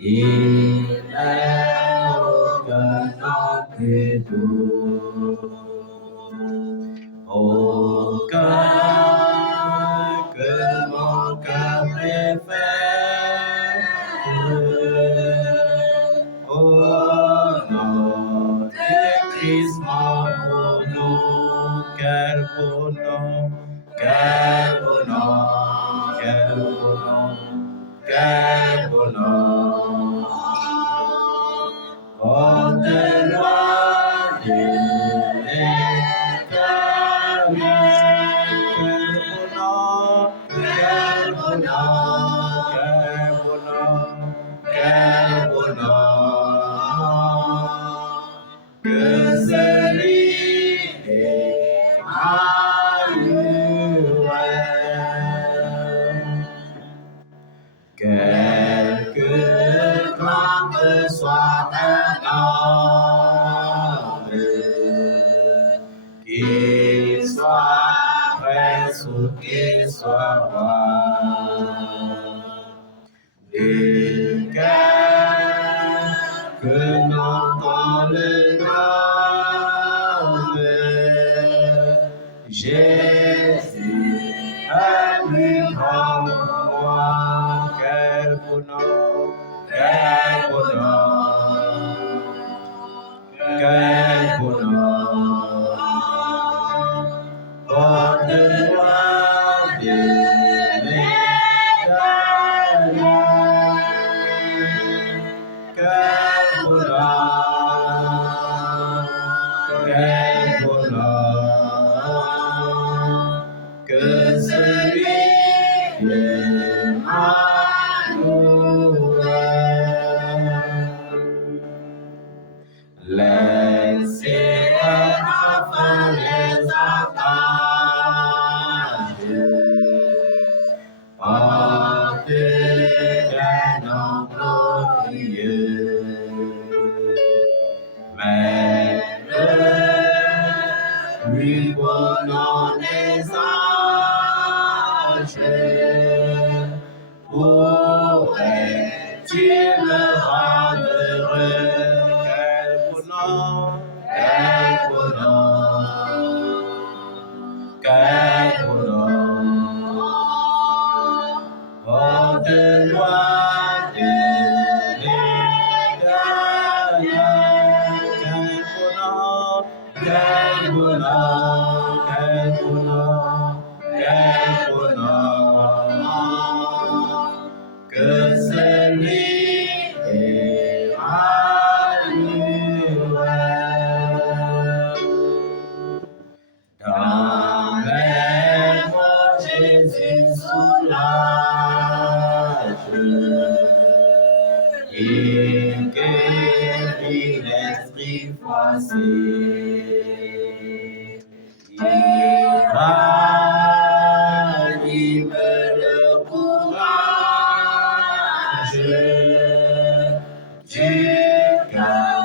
Il n'est aucun nom plus doux, aucun que mon cœur préfère. Oh nom de Christ, mon beau nom, quel beau nom, quel beau nom, quel beau nom, quel beau nom. Oh de loin de l'éternel, quel beau nom, quel beau nom, quel beau nom, quel beau nom. Que celui d'Emmanuel, quelque grand que soit un homme, qu'il soit prince ou qu'il soit roi, que nom dans le nomme, Jésus est plus grand pour moi. Quel beau nom, quel beau nom, quel beau nom. Oh, de loin de l'éternel, quel beau nom, quel beau nom, que celui d'Emmanuel. Laissez enfin les attaches, portez d'un nom glorieux. Mais le plus beau nom des anges, pourrais-tu me rendre heureux? Quel beau nom, quel beau nom, quel beau nom. Oh, de loin de l'éternel, quel beau nom, quel beau nom, quel beau nom, que celui d'Emmanuel. Dans mes mots, Jésus soulage, il guérit l'esprit froissé. Il ranime le courage du cœur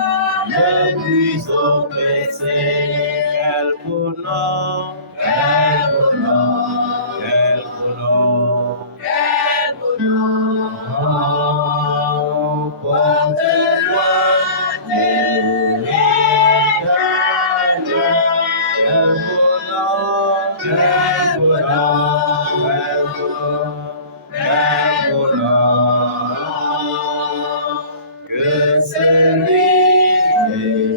le plus oppressé. Quel beau nom, quel beau nom, quel beau nom, quel beau nom. Porte loin de l'éternel, quel beau nom, quel beau nom, quel beau nom, que celui d'Emmanuel.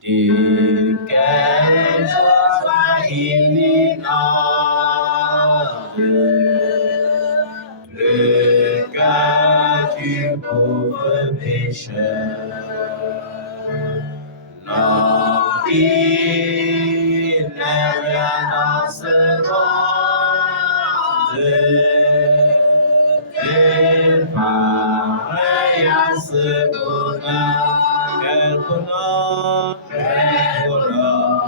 De quelle joie inouïable, le cœur du pauvre pécheur. Non, il n'est rien dans ce monde qui pareil à ce bonheur. Quel bonheur, quel bonheur,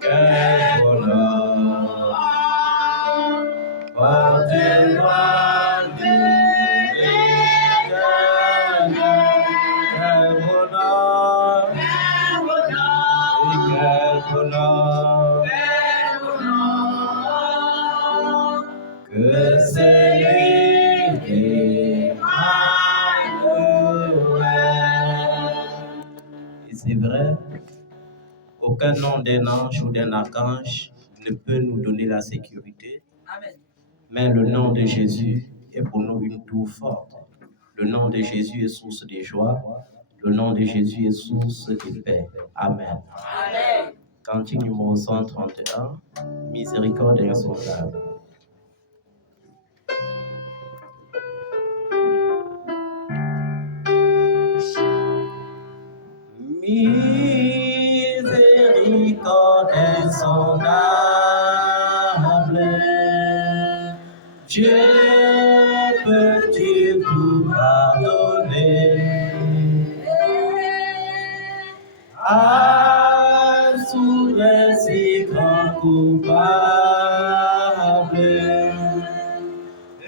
quel bonheur. Oh, de loin de l'éternel, quel bonheur, quel bonheur, quel bonheur, que c'est lui qui m'a loué. Et c'est vrai, aucun nom d'un ange ou d'un archange ne peut nous donner la sécurité. Amen. Mais le nom de Jésus est pour nous une tour forte. Le nom de Jésus est source de joie. Le nom de Jésus est source de paix. Amen. Amen. Cantique numéro 131, miséricorde insondable. Miséricorde insondable, Dieu peut-il tout pardonner? À soulever si grand coupable,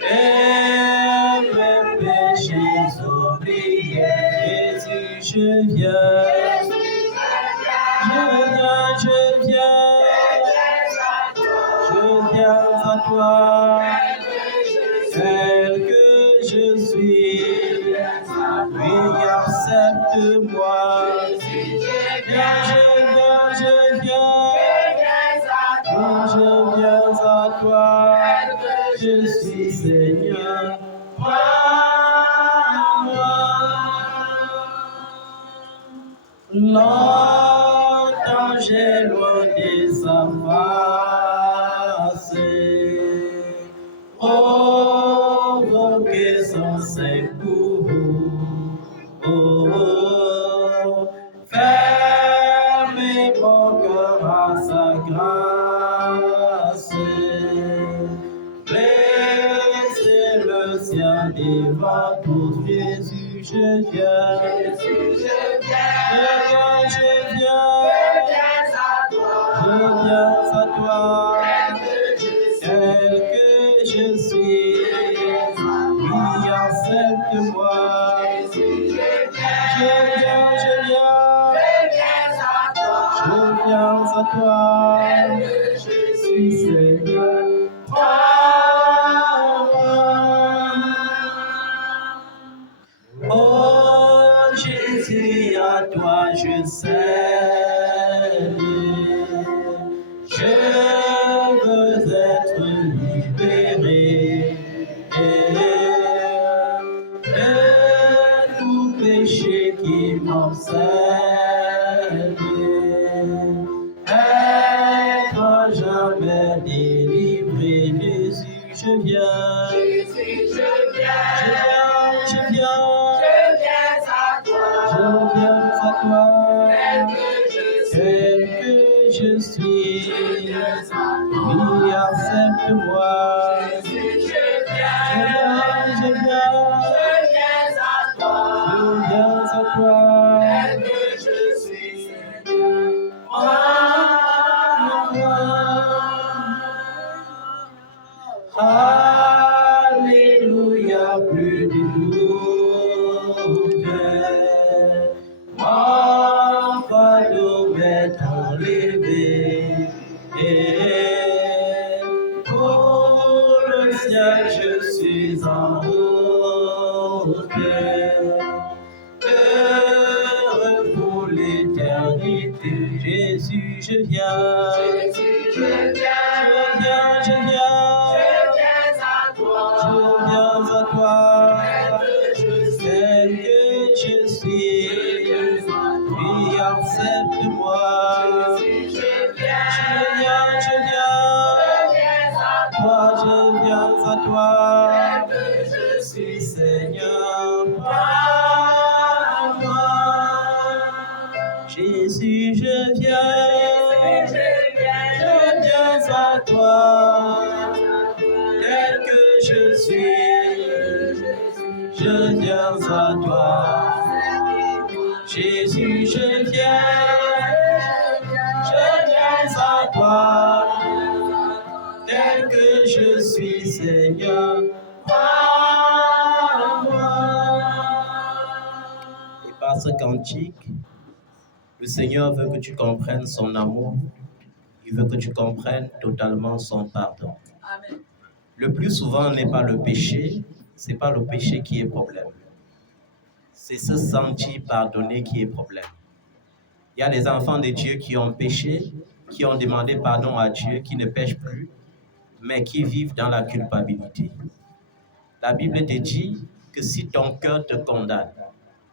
et mes péchés oubliés, Jésus, je viens. Je viens à toi, tel que je suis, oui, accepte-moi. Je viens à toi, je suis Seigneur. Longtemps j'ai loin de sa face, provoqué son saint courroux. Fermez mon cœur à sa grâce, laissez le ciel devant tout. Jésus, je viens. Je viens à toi, tel que je suis, oui, accepte-moi. Je viens à toi, je suis Seigneur. Oh Jésus, à toi je cède. Je veux être libéré de tout péché qui m'obsède. Être à jamais délivré, Jésus, je viens. Je viens à toi, tel que je suis, oui, accepte-moi. Je viens à toi, tel que je suis. Alléluia, plus de doute. Mon fardeau m'est enlevé. Et pour le ciel, je suis en route. Heureux pour l'éternité, Jésus, je viens. Je viens à toi, tel que je suis, oui, accepte-moi. Je viens à toi, je suis Seigneur. Jésus, je viens à toi, tel que je suis, je viens à toi. Jésus, je viens à toi, tel que je suis, Seigneur. Et par ce cantique, le Seigneur veut que tu comprennes son amour. Il veut que tu comprennes totalement son pardon. Amen. Le plus souvent n'est pas le péché, c'est pas le péché qui est problème. C'est se sentir pardonné qui est problème. Il y a des enfants de Dieu qui ont péché, qui ont demandé pardon à Dieu, qui ne pêchent plus, mais qui vivent dans la culpabilité. La Bible te dit que si ton cœur te condamne,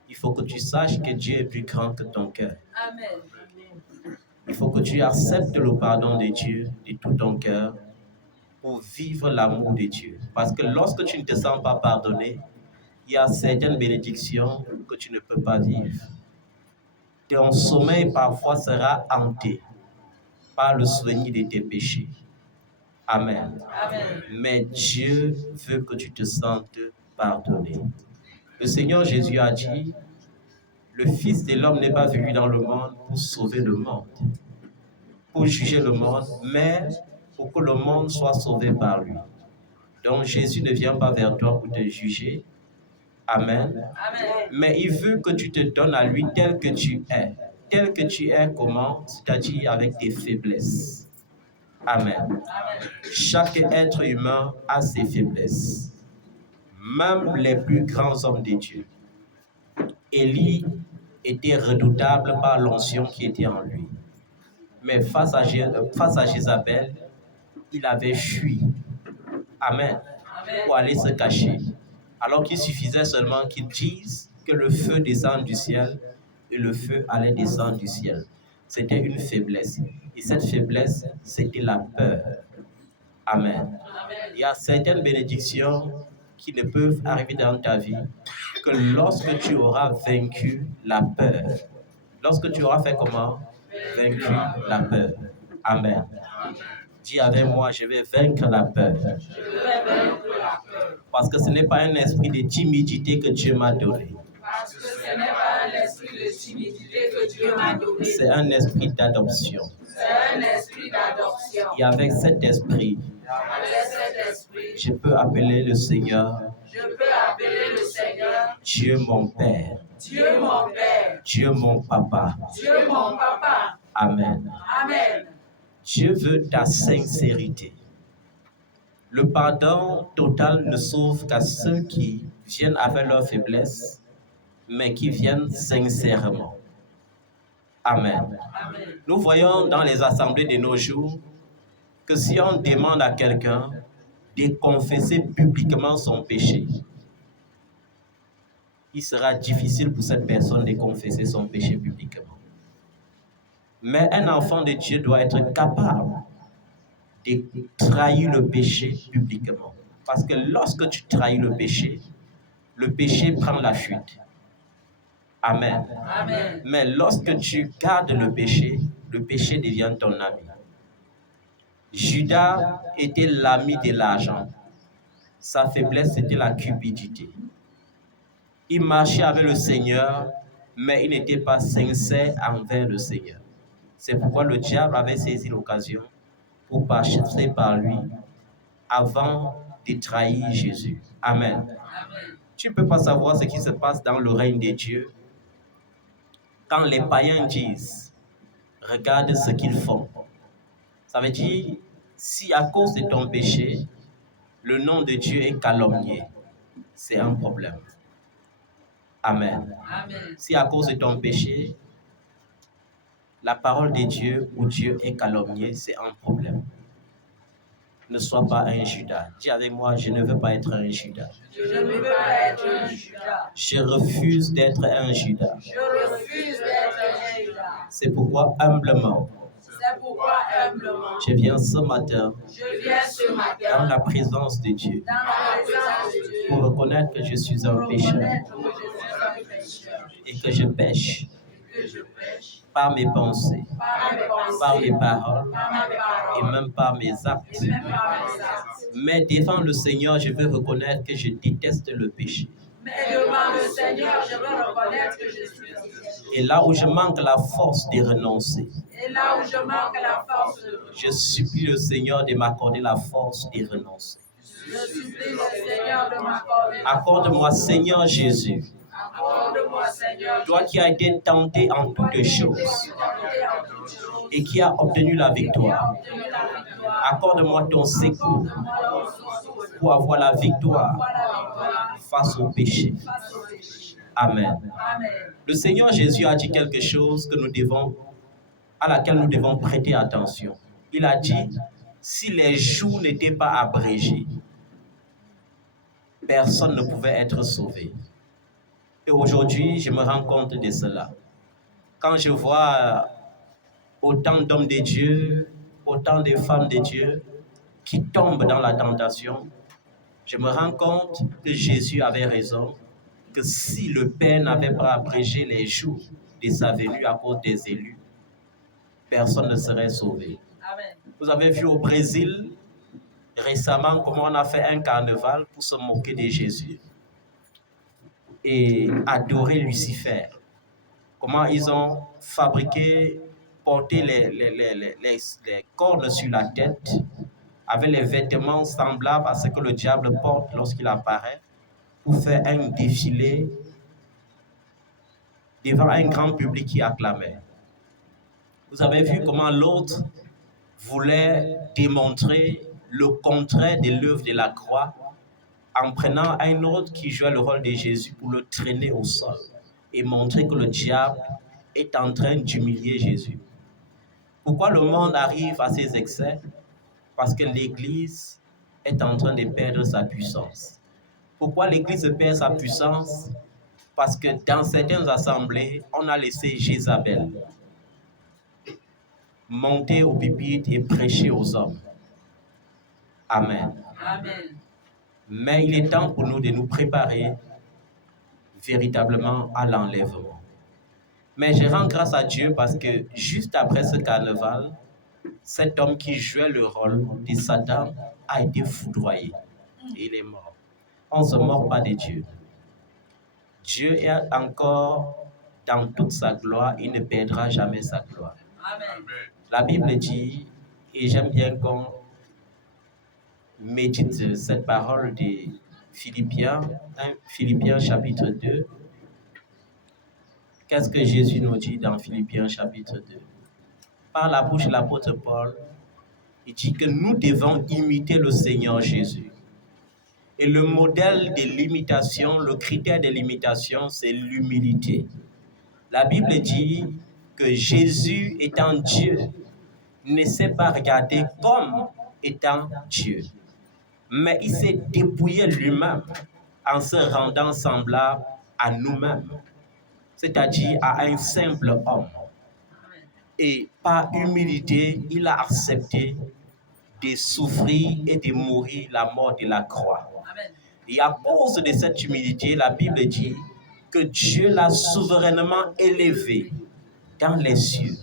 il faut que tu saches que Dieu est plus grand que ton cœur. Amen. Il faut que tu acceptes le pardon de Dieu de tout ton cœur pour vivre l'amour de Dieu. Parce que lorsque tu ne te sens pas pardonné, il y a certaines bénédictions que tu ne peux pas vivre. Ton sommeil parfois sera hanté par le souvenir de tes péchés. Amen. Amen. Mais Dieu veut que tu te sentes pardonné. Le Seigneur Jésus a dit, le Fils de l'homme n'est pas venu dans le monde pour sauver le monde, pour juger le monde, mais pour que le monde soit sauvé par lui. Donc Jésus ne vient pas vers toi pour te juger. Amen. Amen. Mais il veut que tu te donnes à lui tel que tu es. Tel que tu es comment? C'est-à-dire avec tes faiblesses. Amen. Amen. Chaque être humain a ses faiblesses. Même les plus grands hommes de Dieu. Élie était redoutable par l'onction qui était en lui. Mais face à Jézabel, il avait fui. Amen. Pour aller se cacher. Alors qu'il suffisait seulement qu'il dise que le feu descend du ciel et le feu allait descendre du ciel. C'était une faiblesse. Et cette faiblesse, c'était la peur. Amen. Il y a certaines bénédictions qui ne peuvent arriver dans ta vie que lorsque tu auras vaincu la peur. Lorsque tu auras fait comment? Vaincu la peur. Amen. Dis avec moi, je vais vaincre la peur. Parce que ce n'est pas un esprit de timidité que Dieu m'a donné. Parce que ce n'est pas un esprit de timidité que Dieu m'a donné. C'est un esprit d'adoption. C'est un esprit d'adoption. Et avec cet esprit, je peux appeler le Seigneur. Je peux appeler le Seigneur. Dieu mon Père. Dieu mon Père. Dieu mon Papa. Dieu mon Papa. Amen. Amen. Dieu veut ta sincérité. Le pardon total ne sauve qu'à ceux qui viennent avec leur faiblesse, mais qui viennent sincèrement. Amen. Amen. Nous voyons dans les assemblées de nos jours que si on demande à quelqu'un de confesser publiquement son péché, il sera difficile pour cette personne de confesser son péché publiquement. Mais un enfant de Dieu doit être capable de trahir le péché publiquement. Parce que lorsque tu trahis le péché prend la fuite. Amen. Amen. Mais lorsque tu gardes le péché devient ton ami. Judas était l'ami de l'argent. Sa faiblesse, c'était la cupidité. Il marchait avec le Seigneur, mais il n'était pas sincère envers le Seigneur. C'est pourquoi le diable avait saisi l'occasion pour passer par lui avant de trahir Jésus. Amen. Amen. Tu ne peux pas savoir ce qui se passe dans le règne de Dieu quand les païens disent « Regarde ce qu'ils font ». Ça veut dire, si à cause de ton péché, le nom de Dieu est calomnié, c'est un problème. Amen. Amen. Si à cause de ton péché, la parole de Dieu ou Dieu est calomnié, c'est un problème. Ne sois pas un Judas. Dis avec moi, je ne veux pas être un Judas. Je ne veux pas être un Judas. Je refuse d'être un Judas. Je refuse d'être un Judas. C'est pourquoi humblement, C'est pourquoi humblement, je viens ce matin je viens ce dans matin la présence de Dieu dans la présence de Dieu pour reconnaître que je suis un pour pécheur reconnaître que je suis un pécheur et que je pêche et que je pêche par mes pensées, par mes pensées, par mes paroles par mes et paroles même par mes actes. et même par mes actes. Mais devant le Seigneur, je veux reconnaître que je déteste le péché. Mais devant le Seigneur, je veux reconnaître que je suis un pécheur. Et là où je manque la force de renoncer, Et là où je manque la force de renoncer, je supplie le Seigneur de m'accorder la force de renoncer. je supplie le Seigneur de m'accorder la Accorde-moi, force. Seigneur Jésus, Accorde-moi, Seigneur, toi qui as été tenté en toutes choses et et qui as obtenu la victoire, Accorde-moi ton secours pour avoir la victoire face au péché. Amen. Le Seigneur Jésus a dit quelque chose à laquelle nous devons prêter attention. Il a dit, si les jours n'étaient pas abrégés, personne ne pouvait être sauvé. Et aujourd'hui, je me rends compte de cela. Quand je vois autant d'hommes de Dieu, autant de femmes de Dieu qui tombent dans la tentation, je me rends compte que Jésus avait raison, que si le Père n'avait pas abrégé les jours de sa venue à cause des élus, personne ne serait sauvé. Amen. Vous avez vu au Brésil, récemment, comment on a fait un carnaval pour se moquer de Jésus et adorer Lucifer. Comment ils ont fabriqué, porté les cornes sur la tête avec les vêtements semblables à ce que le diable porte lorsqu'il apparaît pour faire un défilé devant un grand public qui acclamait. Vous avez vu comment l'autre voulait démontrer le contraire de l'œuvre de la croix en prenant un autre qui jouait le rôle de Jésus pour le traîner au sol et montrer que le diable est en train d'humilier Jésus. Pourquoi le monde arrive à ces excès? Parce que l'Église est en train de perdre sa puissance. Pourquoi l'Église perd sa puissance? Parce que dans certaines assemblées, on a laissé Jézabel monter au pupitre et prêcher aux hommes. Amen. Amen. Mais il est temps pour nous de nous préparer véritablement à l'enlèvement. Mais je rends grâce à Dieu parce que juste après ce carnaval, cet homme qui jouait le rôle de Satan a été foudroyé. Et il est mort. On ne se mord pas de Dieu. Dieu est encore dans toute sa gloire, il ne perdra jamais sa gloire. Amen. La Bible dit, et j'aime bien qu'on médite cette parole de Philippiens, Philippiens chapitre 2. Qu'est-ce que Jésus nous dit dans Philippiens chapitre 2? Par la bouche de l'apôtre Paul, il dit que nous devons imiter le Seigneur Jésus. Et le modèle de l'imitation, le critère de l'imitation, c'est l'humilité. La Bible dit que Jésus étant Dieu, ne s'est pas regardé comme étant Dieu. Mais il s'est dépouillé lui-même en se rendant semblable à nous-mêmes, c'est-à-dire à un simple homme. Et par humilité, il a accepté de souffrir et de mourir la mort de la croix. Et à cause de cette humilité, la Bible dit que Dieu l'a souverainement élevé dans les cieux.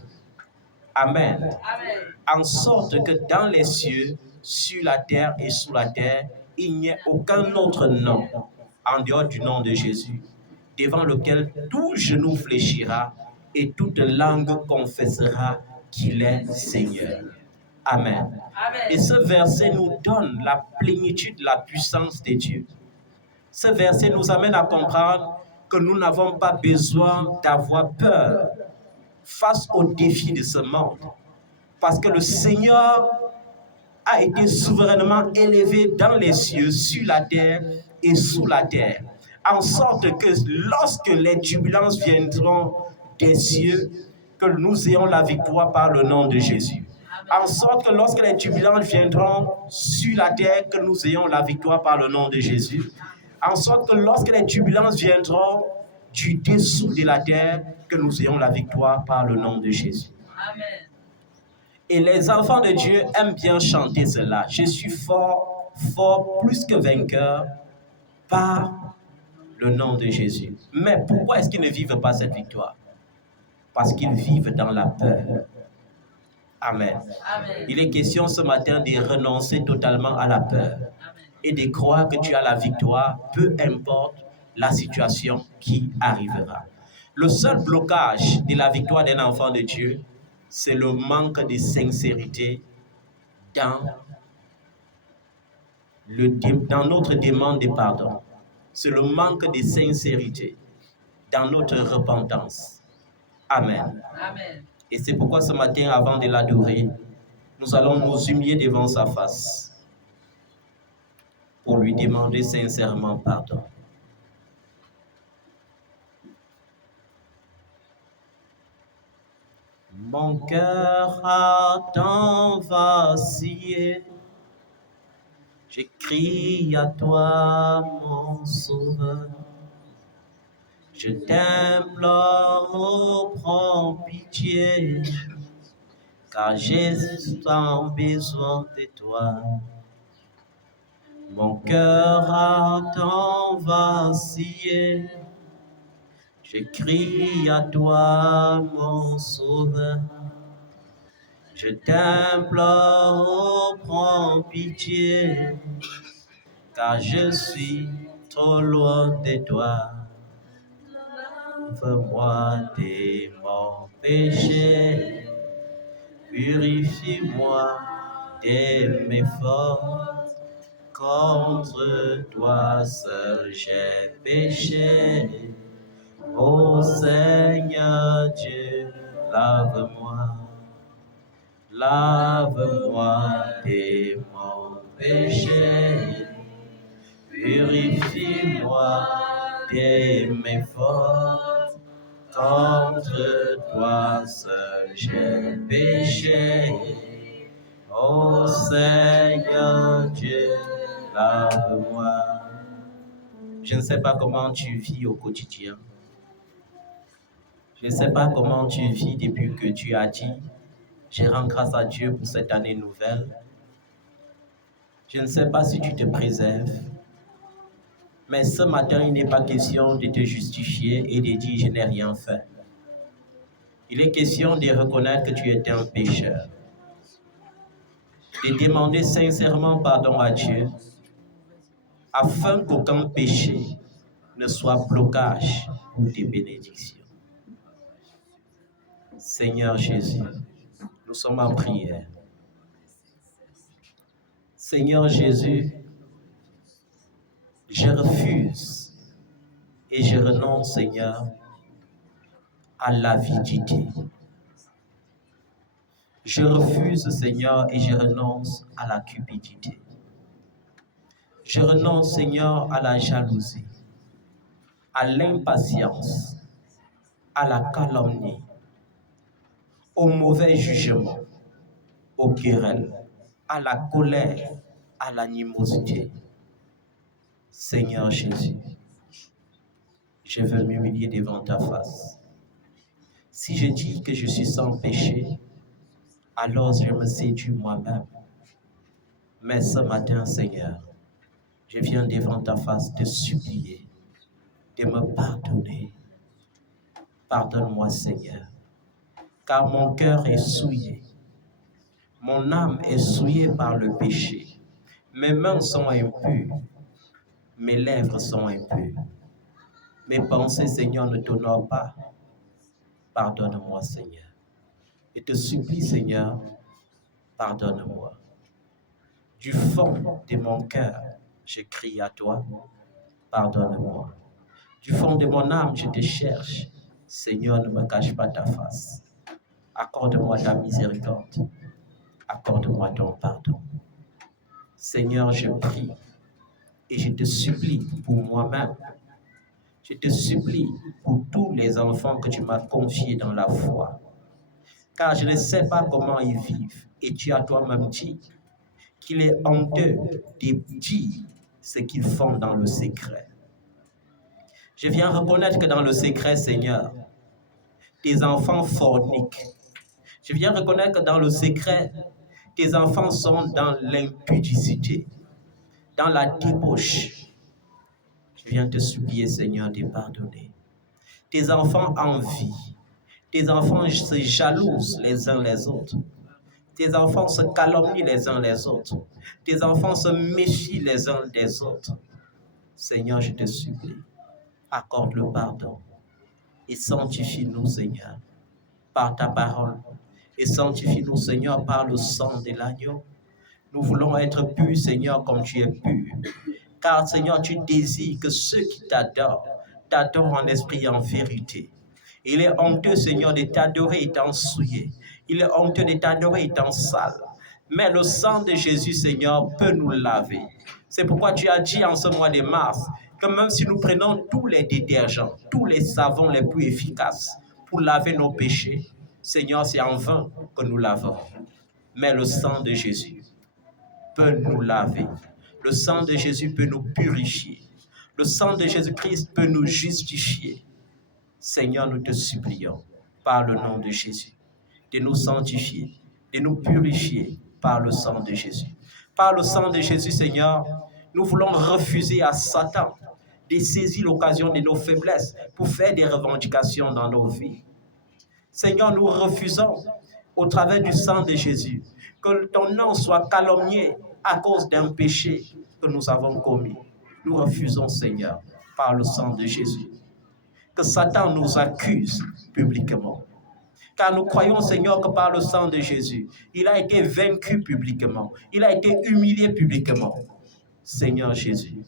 Amen. Amen. En sorte que dans les cieux, sur la terre et sous la terre, il n'y ait aucun autre nom en dehors du nom de Jésus, devant lequel tout genou fléchira et toute langue confessera qu'il est Seigneur. Amen. Amen. Et ce verset nous donne la plénitude de la puissance de Dieu. Ce verset nous amène à comprendre que nous n'avons pas besoin d'avoir peur face aux défis de ce monde. Parce que le Seigneur a été souverainement élevé dans les cieux, sur la terre et sous la terre. En sorte que lorsque les turbulences viendront des cieux, que nous ayons la victoire par le nom de Jésus. En sorte que lorsque les turbulences viendront sur la terre, que nous ayons la victoire par le nom de Jésus. En sorte que lorsque les turbulences viendront du dessous de la terre, que nous ayons la victoire par le nom de Jésus. Amen. Et les enfants de Dieu aiment bien chanter cela. Je suis fort, fort, plus que vainqueur par le nom de Jésus. Mais pourquoi est-ce qu'ils ne vivent pas cette victoire? Parce qu'ils vivent dans la peur. Amen. Amen. Il est question ce matin de renoncer totalement à la peur et de croire que tu as la victoire, peu importe la situation qui arrivera. Le seul blocage de la victoire d'un enfant de Dieu, c'est le manque de sincérité dans notre demande de pardon. C'est le manque de sincérité dans notre repentance. Amen. Amen. Et c'est pourquoi ce matin, avant de l'adorer, nous allons nous humilier devant sa face pour lui demander sincèrement pardon. Mon cœur a tant vacillé, je crie à toi, mon sauveur. Je t'implore, oh, prends pitié, car j'ai tant besoin de toi. Mon cœur a tant vacillé, je crie à toi, mon sauveur. Je t'implore, oh, prends pitié, car je suis trop loin de toi. Lave-moi de mon péché, purifie-moi de mes fautes. Contre toi seul j'ai péché. Ô Seigneur Dieu, lave-moi. Lave-moi de mon péché, purifie-moi de mes fautes. Contre toi seul j'ai péché. Ô Seigneur Dieu, lave-moi. Je ne sais pas comment tu vis au quotidien. Je ne sais pas comment tu vis depuis que tu as dit « Je rends grâce à Dieu pour cette année nouvelle ». Je ne sais pas si tu te préserves. Mais ce matin, il n'est pas question de te justifier et de dire « Je n'ai rien fait ». Il est question de reconnaître que tu étais un pécheur. De demander sincèrement pardon à Dieu afin qu'aucun péché ne soit blocage pour tes bénédictions. Seigneur Jésus, nous sommes en prière. Seigneur Jésus, je refuse et je renonce, Seigneur, à l'avidité. Je refuse, Seigneur, et je renonce à la cupidité. Je renonce, Seigneur, à la jalousie, à l'impatience, à la calomnie, au mauvais jugement, aux querelles, à la colère, à l'animosité. Seigneur Jésus, je veux m'humilier devant ta face. Si je dis que je suis sans péché, alors je me séduis moi-même. Mais ce matin, Seigneur, je viens devant ta face te supplier de me pardonner. Pardonne-moi, Seigneur, car mon cœur est souillé. Mon âme est souillée par le péché. Mes mains sont impures. Mes lèvres sont impures. Mes pensées, Seigneur, ne t'honorent pas. Pardonne-moi, Seigneur. Je te supplie, Seigneur, pardonne-moi. Du fond de mon cœur, je crie à toi, pardonne-moi. Du fond de mon âme, je te cherche. Seigneur, ne me cache pas ta face. Accorde-moi ta miséricorde. Accorde-moi ton pardon. Seigneur, je prie et je te supplie pour moi-même. Je te supplie pour tous les enfants que tu m'as confiés dans la foi. Car je ne sais pas comment ils vivent. Et tu as toi-même dit qu'il est honteux de dire ce qu'ils font dans le secret. Je viens reconnaître que dans le secret, Seigneur, tes enfants forniquent. Je viens reconnaître que dans le secret, tes enfants sont dans l'impudicité, dans la débauche. Je viens te supplier, Seigneur, de pardonner. Tes enfants envient. Tes enfants se jalousent les uns les autres. Tes enfants se calomnient les uns les autres. Tes enfants se méfient les uns des autres. Seigneur, je te supplie, accorde le pardon et sanctifie-nous, Seigneur, par ta parole. Et sanctifie-nous, Seigneur, par le sang de l'agneau. Nous voulons être purs, Seigneur, comme tu es pur. Car, Seigneur, tu désires que ceux qui t'adorent en esprit et en vérité. Il est honteux, Seigneur, de t'adorer étant souillé. Il est honteux de t'adorer étant sale. Mais le sang de Jésus, Seigneur, peut nous laver. C'est pourquoi tu as dit en ce mois de mars que même si nous prenons tous les détergents, tous les savons les plus efficaces pour laver nos péchés, Seigneur, c'est en vain que nous lavons. Mais le sang de Jésus peut nous laver. Le sang de Jésus peut nous purifier. Le sang de Jésus-Christ peut nous justifier. Seigneur, nous te supplions, par le nom de Jésus, de nous sanctifier, de nous purifier par le sang de Jésus. Par le sang de Jésus, Seigneur, nous voulons refuser à Satan de saisir l'occasion de nos faiblesses pour faire des revendications dans nos vies. Seigneur, nous refusons, au travers du sang de Jésus, que ton nom soit calomnié à cause d'un péché que nous avons commis. Nous refusons, Seigneur, par le sang de Jésus, que Satan nous accuse publiquement. Car nous croyons, Seigneur, que par le sang de Jésus, il a été vaincu publiquement. Il a été humilié publiquement. Seigneur Jésus,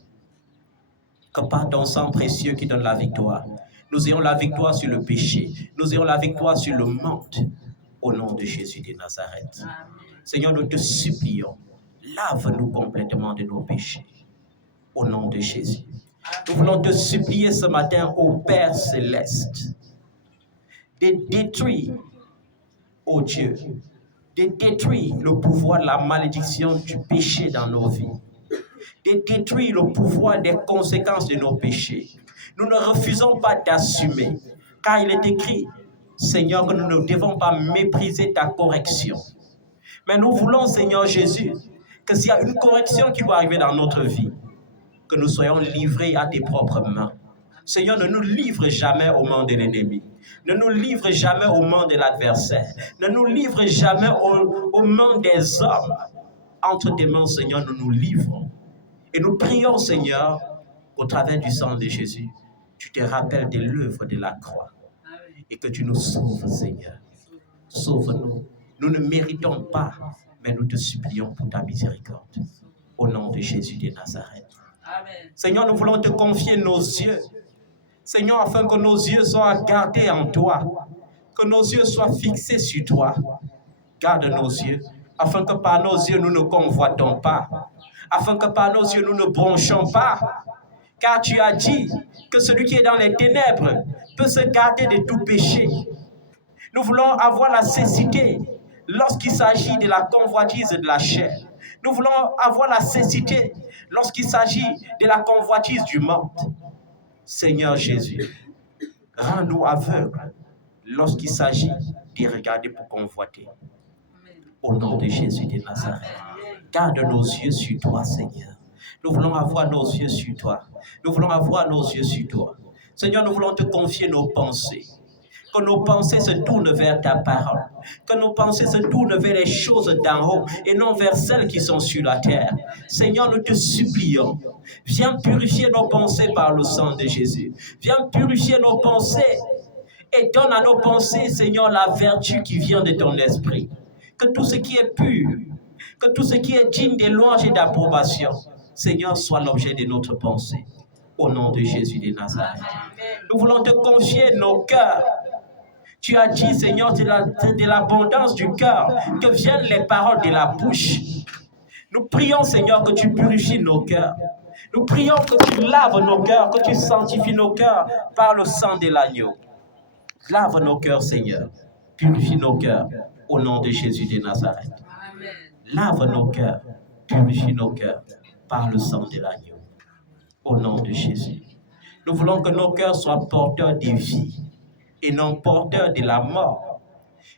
que par ton sang précieux qui donne la victoire, nous ayons la victoire sur le péché. Nous ayons la victoire sur le monde. Au nom de Jésus de Nazareth. Amen. Seigneur, nous te supplions, lave-nous complètement de nos péchés. Au nom de Jésus. Nous voulons te supplier ce matin, ô Père céleste, de détruire, ô Dieu, de détruire le pouvoir de la malédiction du péché dans nos vies, de détruire le pouvoir des conséquences de nos péchés. Nous ne refusons pas d'assumer, car il est écrit, Seigneur, que nous ne devons pas mépriser ta correction. Mais nous voulons, Seigneur Jésus, que s'il y a une correction qui va arriver dans notre vie, que nous soyons livrés à tes propres mains. Seigneur, ne nous livre jamais aux mains de l'ennemi. Ne nous livre jamais aux mains de l'adversaire. Ne nous livre jamais aux mains des hommes. Entre tes mains, Seigneur, nous nous livrons. Et nous prions, Seigneur, au travers du sang de Jésus, tu te rappelles de l'œuvre de la croix. Et que tu nous sauves, Seigneur. Sauve-nous. Nous ne méritons pas, mais nous te supplions pour ta miséricorde. Au nom de Jésus de Nazareth. Amen. Seigneur, nous voulons te confier nos yeux. Seigneur, afin que nos yeux soient gardés en toi. Que nos yeux soient fixés sur toi. Garde nos yeux, afin que par nos yeux nous ne convoitons pas. Afin que par nos yeux nous ne bronchons pas. Car tu as dit que celui qui est dans les ténèbres peut se garder de tout péché. Nous voulons avoir la cécité lorsqu'il s'agit de la convoitise de la chair. Nous voulons avoir la cécité lorsqu'il s'agit de la convoitise du monde. Seigneur Jésus, rends-nous aveugles lorsqu'il s'agit de regarder pour convoiter. Au nom de Jésus de Nazareth, garde nos yeux sur toi, Seigneur. Nous voulons avoir nos yeux sur toi. Nous voulons avoir nos yeux sur toi. Seigneur, nous voulons te confier nos pensées. Que nos pensées se tournent vers ta parole. Que nos pensées se tournent vers les choses d'en haut et non vers celles qui sont sur la terre. Seigneur, nous te supplions. Viens purifier nos pensées par le sang de Jésus. Viens purifier nos pensées et donne à nos pensées, Seigneur, la vertu qui vient de ton esprit. Que tout ce qui est pur, que tout ce qui est digne de louange et d'approbation, Seigneur, soit l'objet de notre pensée. Au nom de Jésus de Nazareth. Nous voulons te confier nos cœurs. Tu as dit, Seigneur, de l'abondance du cœur que viennent les paroles de la bouche. Nous prions, Seigneur, que tu purifies nos cœurs. Nous prions que tu laves nos cœurs, que tu sanctifies nos cœurs par le sang de l'agneau. Lave nos cœurs, Seigneur. Purifie nos cœurs au nom de Jésus de Nazareth. Amen. Lave nos cœurs, purifie nos cœurs par le sang de l'agneau. Au nom de Jésus. Nous voulons que nos cœurs soient porteurs de vie et non porteurs de la mort.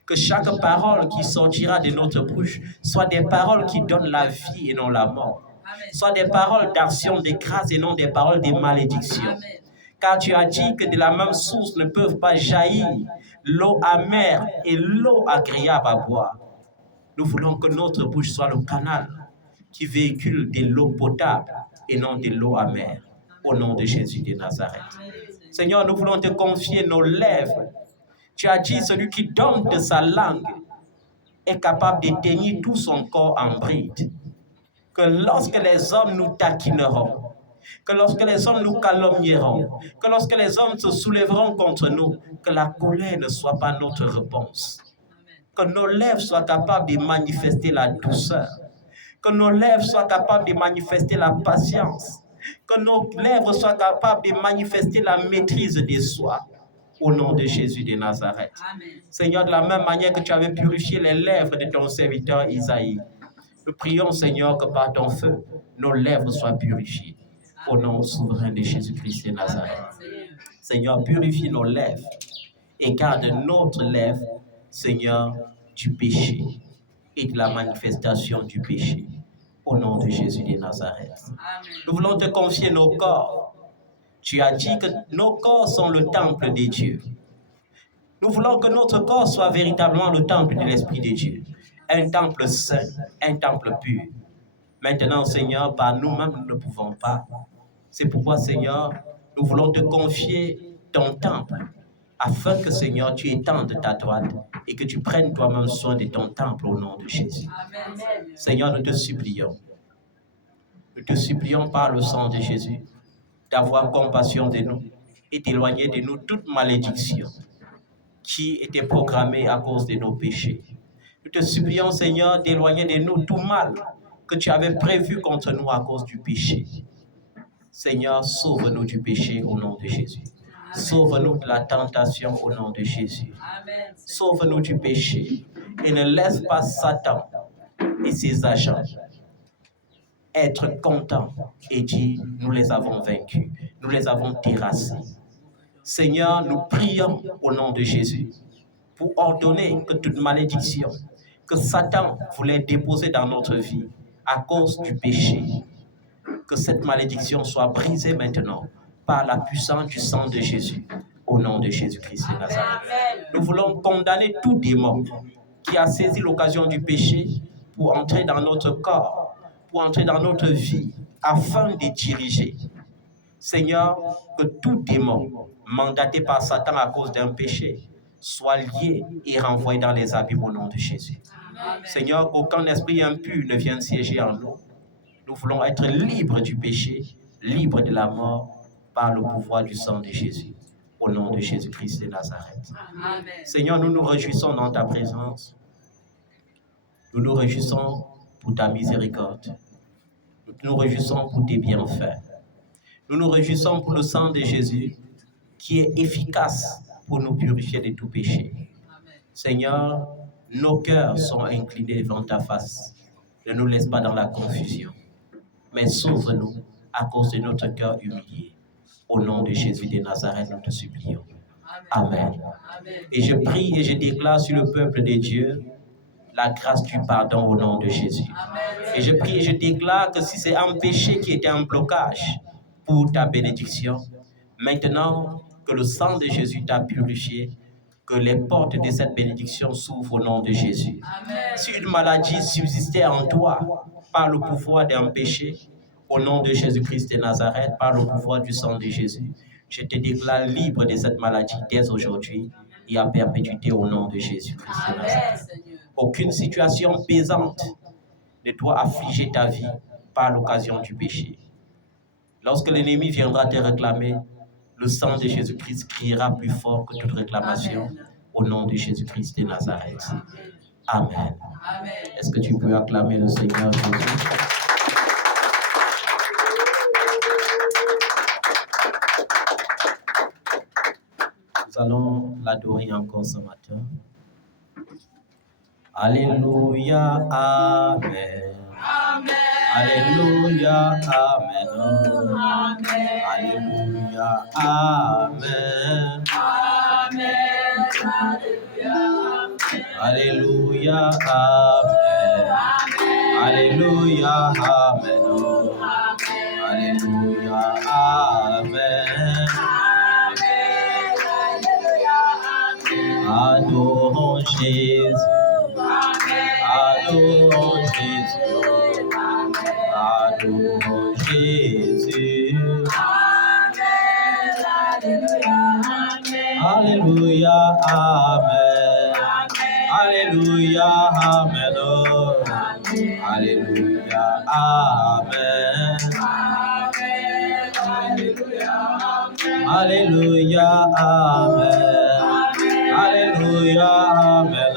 Que chaque parole qui sortira de notre bouche soit des paroles qui donnent la vie et non la mort. Amen. Soit des paroles d'action, de grâce et non des paroles de malédiction. Amen. Car tu as dit que de la même source ne peuvent pas jaillir l'eau amère et l'eau agréable à boire. Nous voulons que notre bouche soit le canal qui véhicule de l'eau potable et non de l'eau amère. Au nom de Jésus de Nazareth. Seigneur, nous voulons te confier nos lèvres. Tu as dit, celui qui donne de sa langue est capable de teigner tout son corps en bride. Que lorsque les hommes nous taquineront, que lorsque les hommes nous calomnieront, que lorsque les hommes se soulèveront contre nous, que la colère ne soit pas notre réponse. Que nos lèvres soient capables de manifester la douceur. Que nos lèvres soient capables de manifester la patience. Que nos lèvres soient capables de manifester la maîtrise de soi. Au nom de Jésus de Nazareth. Amen. Seigneur, de la même manière que tu avais purifié les lèvres de ton serviteur Isaïe, nous prions, Seigneur, que par ton feu, nos lèvres soient purifiées. Au nom souverain de Jésus-Christ de Nazareth. Amen. Seigneur, purifie nos lèvres et garde notre lèvre, Seigneur, du péché et de la manifestation du péché. Au nom de Jésus de Nazareth. Amen. Nous voulons te confier nos corps. Tu as dit que nos corps sont le temple de Dieu. Nous voulons que notre corps soit véritablement le temple de l'Esprit de Dieu. Un temple saint, un temple pur. Maintenant, Seigneur, par nous-mêmes, nous ne pouvons pas. C'est pourquoi, Seigneur, nous voulons te confier ton temple, afin que, Seigneur, tu étendes ta droite et que tu prennes toi-même soin de ton temple au nom de Jésus. Amen. Seigneur, nous te supplions. Nous te supplions par le sang de Jésus d'avoir compassion de nous et d'éloigner de nous toute malédiction qui était programmée à cause de nos péchés. Nous te supplions, Seigneur, d'éloigner de nous tout mal que tu avais prévu contre nous à cause du péché. Seigneur, sauve-nous du péché au nom de Jésus. Sauve-nous de la tentation au nom de Jésus. Amen. Sauve-nous du péché et ne laisse pas Satan et ses agents être contents et dire, nous les avons vaincus, nous les avons terrassés. Seigneur, nous prions au nom de Jésus pour ordonner que toute malédiction que Satan voulait déposer dans notre vie à cause du péché, que cette malédiction soit brisée maintenant par la puissance du sang de Jésus, au nom de Jésus-Christ de Nazareth. Nous voulons condamner tout démon qui a saisi l'occasion du péché pour entrer dans notre corps, pour entrer dans notre vie, afin de diriger. Seigneur, que tout démon mandaté par Satan à cause d'un péché soit lié et renvoyé dans les abîmes au nom de Jésus. Amen. Seigneur, qu'aucun esprit impur ne vienne siéger en nous. Nous voulons être libres du péché, libres de la mort, par le pouvoir du sang de Jésus, au nom de Jésus-Christ de Nazareth. Amen. Seigneur, nous nous réjouissons dans ta présence. Nous nous réjouissons pour ta miséricorde. Nous nous réjouissons pour tes bienfaits. Nous nous réjouissons pour le sang de Jésus qui est efficace pour nous purifier de tout péché. Amen. Seigneur, nos cœurs sont inclinés devant ta face. Ne nous laisse pas dans la confusion, mais sauve-nous à cause de notre cœur humilié. Au nom de Jésus de Nazareth, nous te supplions. Amen. Amen. Et je prie et je déclare sur le peuple de Dieu la grâce du pardon au nom de Jésus. Amen. Et je prie et je déclare que si c'est un péché qui était un blocage pour ta bénédiction, maintenant que le sang de Jésus t'a purifié, que les portes de cette bénédiction s'ouvrent au nom de Jésus. Amen. Si une maladie subsistait en toi par le pouvoir d'un péché, au nom de Jésus-Christ de Nazareth, par le pouvoir du sang de Jésus, je te déclare libre de cette maladie dès aujourd'hui et à perpétuité au nom de Jésus-Christ de Amen, Nazareth. Seigneur. Aucune situation pesante ne doit affliger ta vie par l'occasion du péché. Lorsque l'ennemi viendra te réclamer, le sang de Jésus-Christ criera plus fort que toute réclamation. Amen. Au nom de Jésus-Christ de Nazareth. Amen. Amen. Est-ce que tu peux acclamer le Seigneur Jésus? Nous allons l'adorer encore ce matin. Alléluia, Amen. Amen. Alléluia, Amen. Amen. Alléluia, Amen. Amen. Alléluia, Amen. Alléluia, Amen. Alléluia, Amen. Adorons Jésus. Adorons Jésus. Adorons Jésus. Alléluia, Amen. Alléluia, Amen. Alléluia, Amen. Alléluia, Amen. Alléluia, Amen.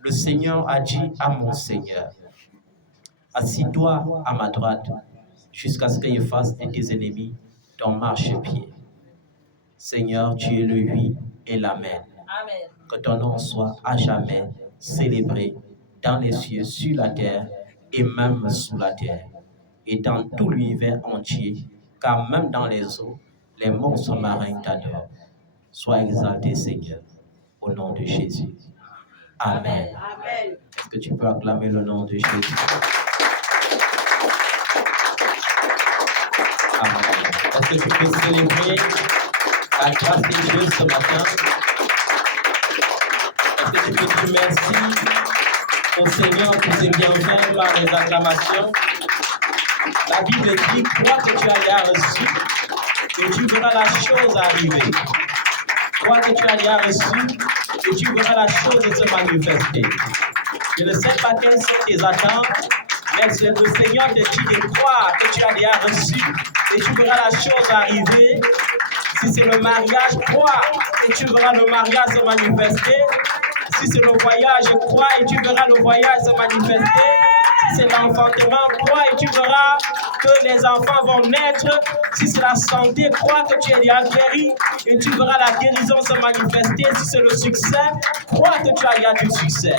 le Seigneur a dit à mon Seigneur, assis-toi à ma droite jusqu'à ce que je fasse de tes ennemis ton marchepied. Seigneur, tu es le oui et l'amen. Amen. Que ton nom soit à jamais célébré dans les cieux, sur la terre et même sous la terre, et dans tout l'univers entier, car même dans les eaux, les monstres marins t'adorent. Sois exalté, Seigneur, au nom de Jésus. Amen. Amen. Est-ce que tu peux acclamer le nom de Jésus? Amen. Est-ce que tu peux célébrer la grâce de Dieu ce matin? Est-ce que tu peux dire merci au Seigneur pour ses bienfaits par les acclamations? La Bible dit, crois que tu as déjà reçu et tu verras la chose arriver. Crois que tu as déjà reçu et tu verras la chose se manifester. Je ne sais pas quelles sont tes attentes, mais le Seigneur te dit de croire que tu as déjà reçu et tu verras la chose arriver. Si c'est le mariage, crois et tu verras le mariage se manifester. Si c'est le voyage, crois et tu verras le voyage se manifester. Si c'est l'enfantement, crois et tu verras que les enfants vont naître. Si c'est la santé, crois que tu es déjà guéri et tu verras la guérison se manifester. Si c'est le succès, crois que tu as déjà du succès.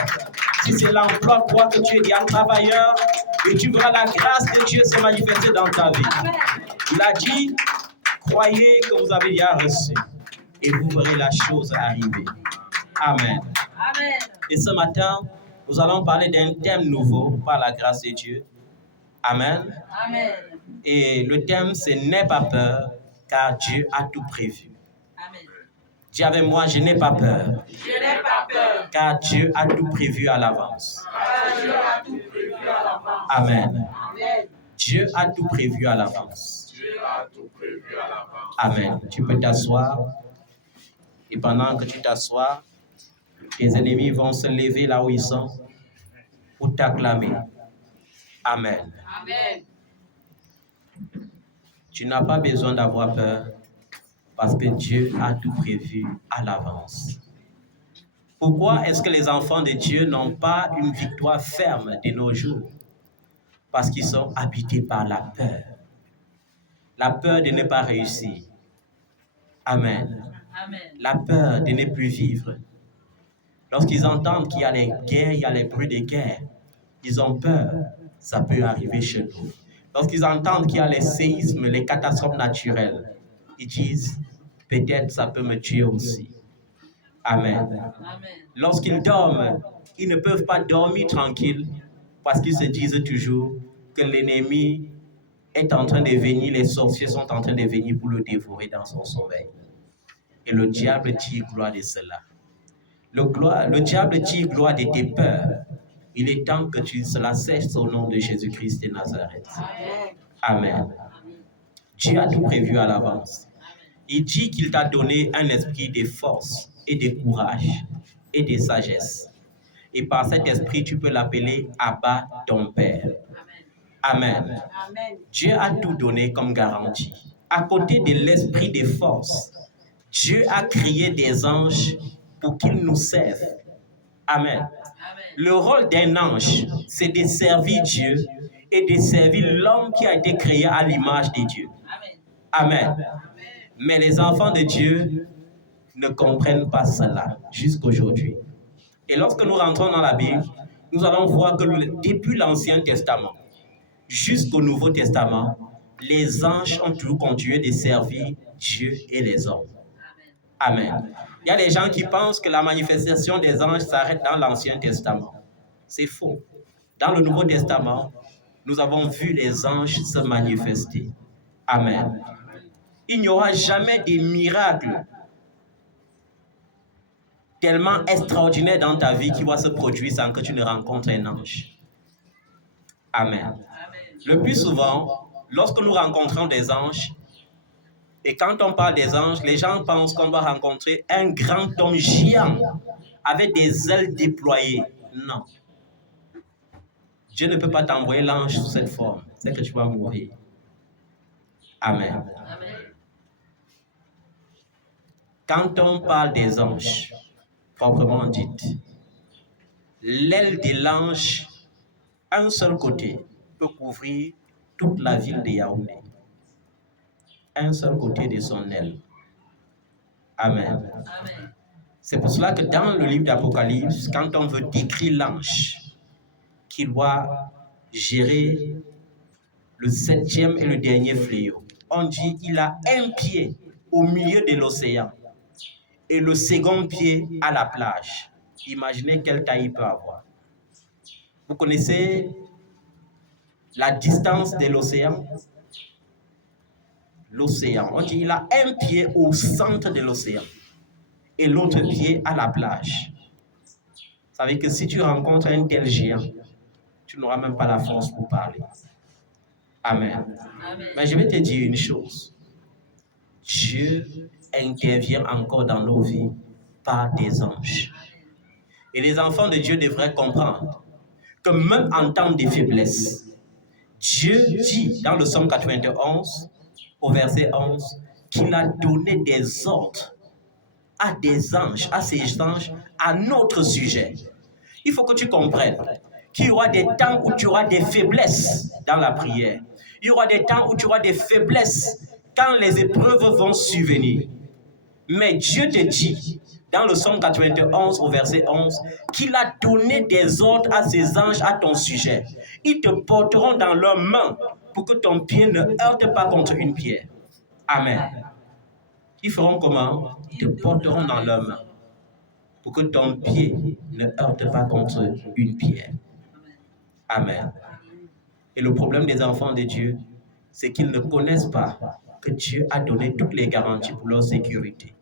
Si c'est l'emploi, crois que tu es déjà travailleur et tu verras la grâce de Dieu se manifester dans ta vie. Il a dit, croyez que vous avez déjà reçu et vous verrez la chose arriver. Amen. Amen. Et ce matin, nous allons parler d'un thème nouveau par la grâce de Dieu. Amen. Amen. Et le thème, c'est « N'aie pas peur, car Dieu a tout prévu ». Amen. Dis avec moi, je n'ai pas peur, Je n'ai pas peur, car Dieu a tout prévu à l'avance. car Dieu a tout prévu à l'avance. Amen. Amen. Dieu a tout prévu à l'avance. Dieu a tout prévu à l'avance. Amen. Tu peux t'asseoir. Et pendant que tu t'assois, tes ennemis vont se lever là où ils sont pour t'acclamer. Amen. Amen. Tu n'as pas besoin d'avoir peur parce que Dieu a tout prévu à l'avance. Pourquoi est-ce que les enfants de Dieu n'ont pas une victoire ferme de nos jours? Parce qu'ils sont habités par la peur. La peur de ne pas réussir. Amen. Amen. La peur de ne plus vivre. Lorsqu'ils entendent qu'il y a les guerres, il y a les bruits de guerre, ils ont peur. Ça peut arriver chez nous. Lorsqu'ils entendent qu'il y a les séismes, les catastrophes naturelles, ils disent, peut-être ça peut me tuer aussi. Amen. Amen. Lorsqu'ils dorment, ils ne peuvent pas dormir tranquilles parce qu'ils se disent toujours que l'ennemi est en train de venir, les sorciers sont en train de venir pour le dévorer dans son sommeil. Et le diable tire gloire de cela. Le diable tire gloire de tes peurs. Il est temps que tu cela cesse au nom de Jésus-Christ de Nazareth. Amen. Amen. Dieu a tout prévu à l'avance. Il dit qu'il t'a donné un esprit de force et de courage et de sagesse. Et par cet esprit, tu peux l'appeler Abba, ton Père. Amen. Amen. Dieu a tout donné comme garantie. À côté de l'esprit de force, Dieu a créé des anges pour qu'ils nous servent. Amen. Amen. Le rôle d'un ange, c'est de servir Dieu et de servir l'homme qui a été créé à l'image de Dieu. Amen. Amen. Mais les enfants de Dieu ne comprennent pas cela jusqu'aujourd'hui. Et lorsque nous rentrons dans la Bible, nous allons voir que depuis l'Ancien Testament jusqu'au Nouveau Testament, les anges ont toujours continué de servir Dieu et les hommes. Amen. Il y a des gens qui pensent que la manifestation des anges s'arrête dans l'Ancien Testament. C'est faux. Dans le Nouveau Testament, nous avons vu les anges se manifester. Amen. Il n'y aura jamais de miracle tellement extraordinaire dans ta vie qui va se produire sans que tu ne rencontres un ange. Amen. Le plus souvent, lorsque nous rencontrons des anges, et quand on parle des anges, les gens pensent qu'on doit rencontrer un grand homme géant avec des ailes déployées. Non. Dieu ne peut pas t'envoyer l'ange sous cette forme. C'est que tu vas mourir. Amen. Amen. Quand on parle des anges, proprement dit, l'aile de l'ange, un seul côté, peut couvrir toute la ville de Yaoundé. Un seul côté de son aile. Amen. Amen. C'est pour cela que dans le livre d'Apocalypse, quand on veut décrire l'ange qui doit gérer le 7e et le dernier fléau, on dit qu'il a un pied au milieu de l'océan et le second pied à la plage. Imaginez quelle taille il peut avoir. Vous connaissez la distance de l'océan? L'océan, on dit qu'il a un pied au centre de l'océan et l'autre pied à la plage. Ça veut dire que si tu rencontres un tel géant, tu n'auras même pas la force pour parler. Amen. Amen. Mais je vais te dire une chose. Dieu intervient encore dans nos vies par des anges. Et les enfants de Dieu devraient comprendre que même en temps de faiblesse, Dieu dit dans le Psaume 91, au verset 11, qu'il a donné des ordres à des anges, à ces anges, à notre sujet. Il faut que tu comprennes qu'il y aura des temps où tu auras des faiblesses dans la prière. Il y aura des temps où tu auras des faiblesses quand les épreuves vont survenir. Mais Dieu te dit, dans le Psaume 91 au verset 11, qu'il a donné des ordres à ses anges à ton sujet. Ils te porteront dans leurs mains pour que ton pied ne heurte pas contre une pierre. Amen. Ils feront comment? Ils te porteront dans leurs mains pour que ton pied ne heurte pas contre une pierre. Amen. Et le problème des enfants de Dieu, c'est qu'ils ne connaissent pas que Dieu a donné toutes les garanties pour leur sécurité.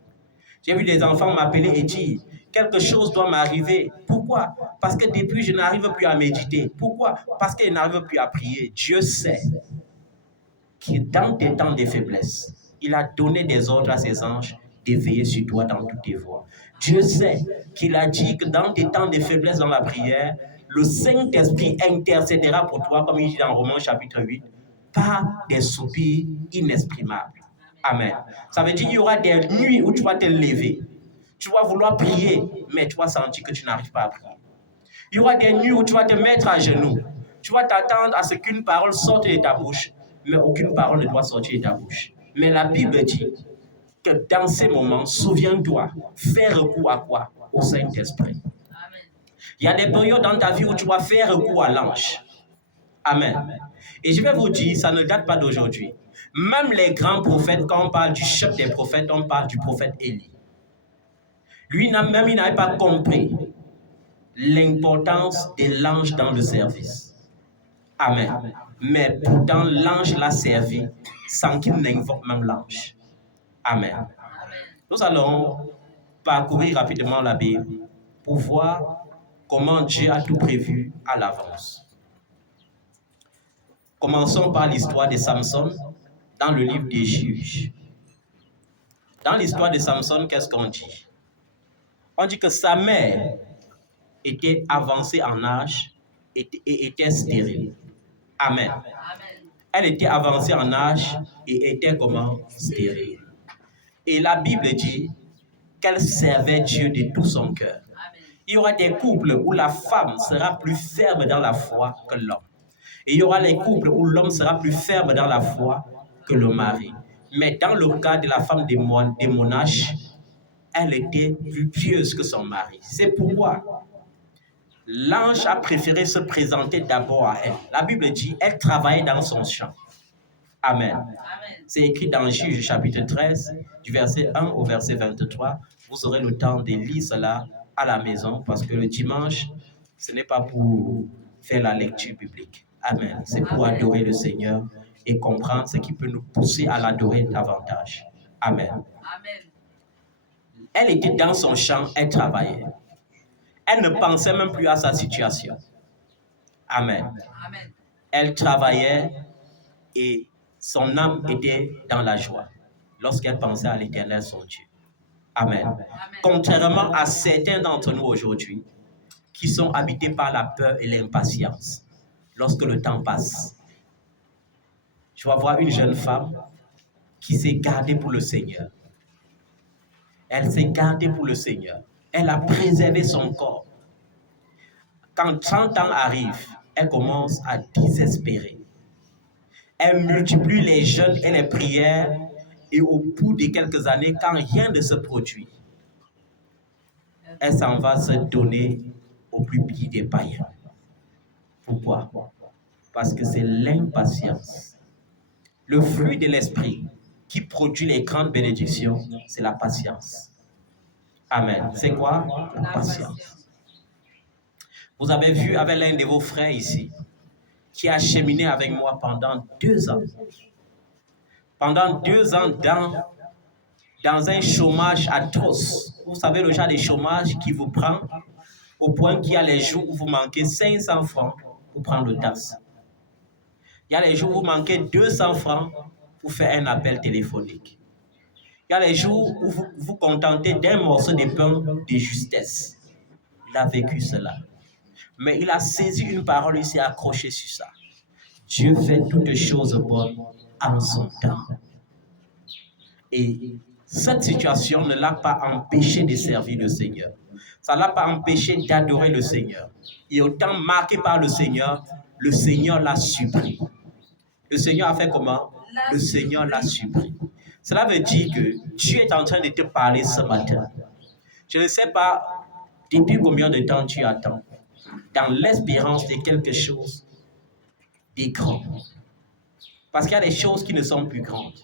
J'ai vu des enfants m'appeler et dire, quelque chose doit m'arriver. Pourquoi? Parce que depuis, je n'arrive plus à méditer. Pourquoi? Parce que je n'arrive plus à prier. Dieu sait que dans des temps de faiblesse, il a donné des ordres à ses anges de veiller sur toi dans toutes tes voies. Dieu sait qu'il a dit que dans des temps de faiblesse dans la prière, le Saint-Esprit intercédera pour toi, comme il dit dans Romains chapitre 8, par des soupirs inexprimables. Amen. Ça veut dire qu'il y aura des nuits où tu vas te lever. Tu vas vouloir prier, mais tu vas sentir que tu n'arrives pas à prier. Il y aura des nuits où tu vas te mettre à genoux. Tu vas t'attendre à ce qu'une parole sorte de ta bouche, mais aucune parole ne doit sortir de ta bouche. Mais la Bible dit que dans ces moments, souviens-toi, fais recours à quoi? Au Saint-Esprit. Il y a des périodes dans ta vie où tu vas faire recours à l'ange. Amen. Et je vais vous dire, ça ne date pas d'aujourd'hui. Même les grands prophètes, quand on parle du chef des prophètes, on parle du prophète Élie. Lui, même il n'avait pas compris l'importance de l'ange dans le service. Amen. Mais pourtant, l'ange l'a servi sans qu'il n'invoque même l'ange. Amen. Nous allons parcourir rapidement la Bible pour voir comment Dieu a tout prévu à l'avance. Commençons par l'histoire de Samson dans le livre des Juges. Dans l'histoire de Samson, qu'est-ce qu'on dit? On dit que sa mère était avancée en âge et était stérile. Amen. Elle était avancée en âge et était comment? Stérile. Et la Bible dit qu'elle servait Dieu de tout son cœur. Il y aura des couples où la femme sera plus ferme dans la foi que l'homme. Et il y aura les couples où l'homme sera plus ferme dans la foi que le mari. Mais dans le cas de la femme des monarches, elle était plus pieuse que son mari. C'est pourquoi l'ange a préféré se présenter d'abord à elle. La Bible dit, elle travaillait dans son champ. Amen. C'est écrit dans Juge chapitre 13, du verset 1 au verset 23. Vous aurez le temps de lire cela à la maison parce que le dimanche, ce n'est pas pour faire la lecture biblique. Amen. C'est pour adorer le Seigneur et comprendre ce qui peut nous pousser à l'adorer davantage. Amen. Elle était dans son champ, elle travaillait. Elle ne pensait même plus à sa situation. Amen. Elle travaillait et son âme était dans la joie lorsqu'elle pensait à l'Éternel, son Dieu. Amen. Contrairement à certains d'entre nous aujourd'hui qui sont habités par la peur et l'impatience lorsque le temps passe. Je vais voir une jeune femme qui s'est gardée pour le Seigneur. Elle s'est gardée pour le Seigneur. Elle a préservé son corps. Quand 30 ans arrivent, elle commence à désespérer. Elle multiplie les jeûnes et les prières et au bout de quelques années, quand rien ne se produit, elle s'en va se donner au plus pied des païens. Pourquoi? Parce que c'est l'impatience. Le fruit de l'esprit qui produit les grandes bénédictions, c'est la patience. Amen. C'est quoi? La patience. Vous avez vu avec l'un de vos frères ici, qui a cheminé avec moi pendant 2 ans. Pendant 2 ans dans un chômage atroce. Vous savez le genre de chômage qui vous prend au point qu'il y a les jours où vous manquez 500 francs pour prendre le taxi. Il y a les jours où vous manquez 200 francs pour faire un appel téléphonique. Il y a les jours où vous vous contentez d'un morceau de pain de justesse. Il a vécu cela. Mais il a saisi une parole, il s'est accroché sur ça. Dieu fait toutes choses bonnes en son temps. Et cette situation ne l'a pas empêché de servir le Seigneur. Ça ne l'a pas empêché d'adorer le Seigneur. Et autant marqué par le Seigneur l'a surpris. Le Seigneur a fait comment? Le Seigneur l'a surpris. Cela veut dire que Dieu est en train de te parler ce matin. Je ne sais pas depuis combien de temps tu attends, dans l'espérance de quelque chose de grand. Parce qu'il y a des choses qui ne sont plus grandes.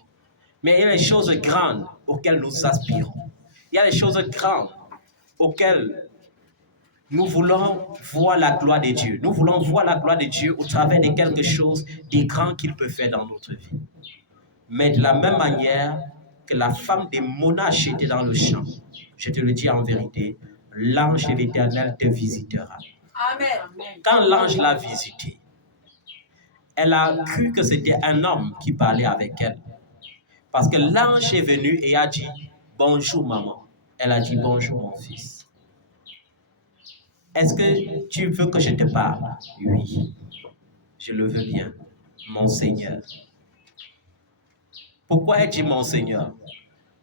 Mais il y a des choses grandes auxquelles nous aspirons. Il y a des choses grandes auxquelles nous voulons voir la gloire de Dieu. Nous voulons voir la gloire de Dieu au travers de quelque chose de grand qu'il peut faire dans notre vie. Mais de la même manière que la femme de Monash était dans le champ, je te le dis en vérité, l'ange de l'Éternel te visitera. Amen. Quand l'ange l'a visité, elle a cru que c'était un homme qui parlait avec elle. Parce que l'ange est venu et a dit « Bonjour maman ». Elle a dit « Bonjour mon fils ». Est-ce que tu veux que je te parle? Oui, je le veux bien, mon Seigneur. Pourquoi elle dit mon Seigneur?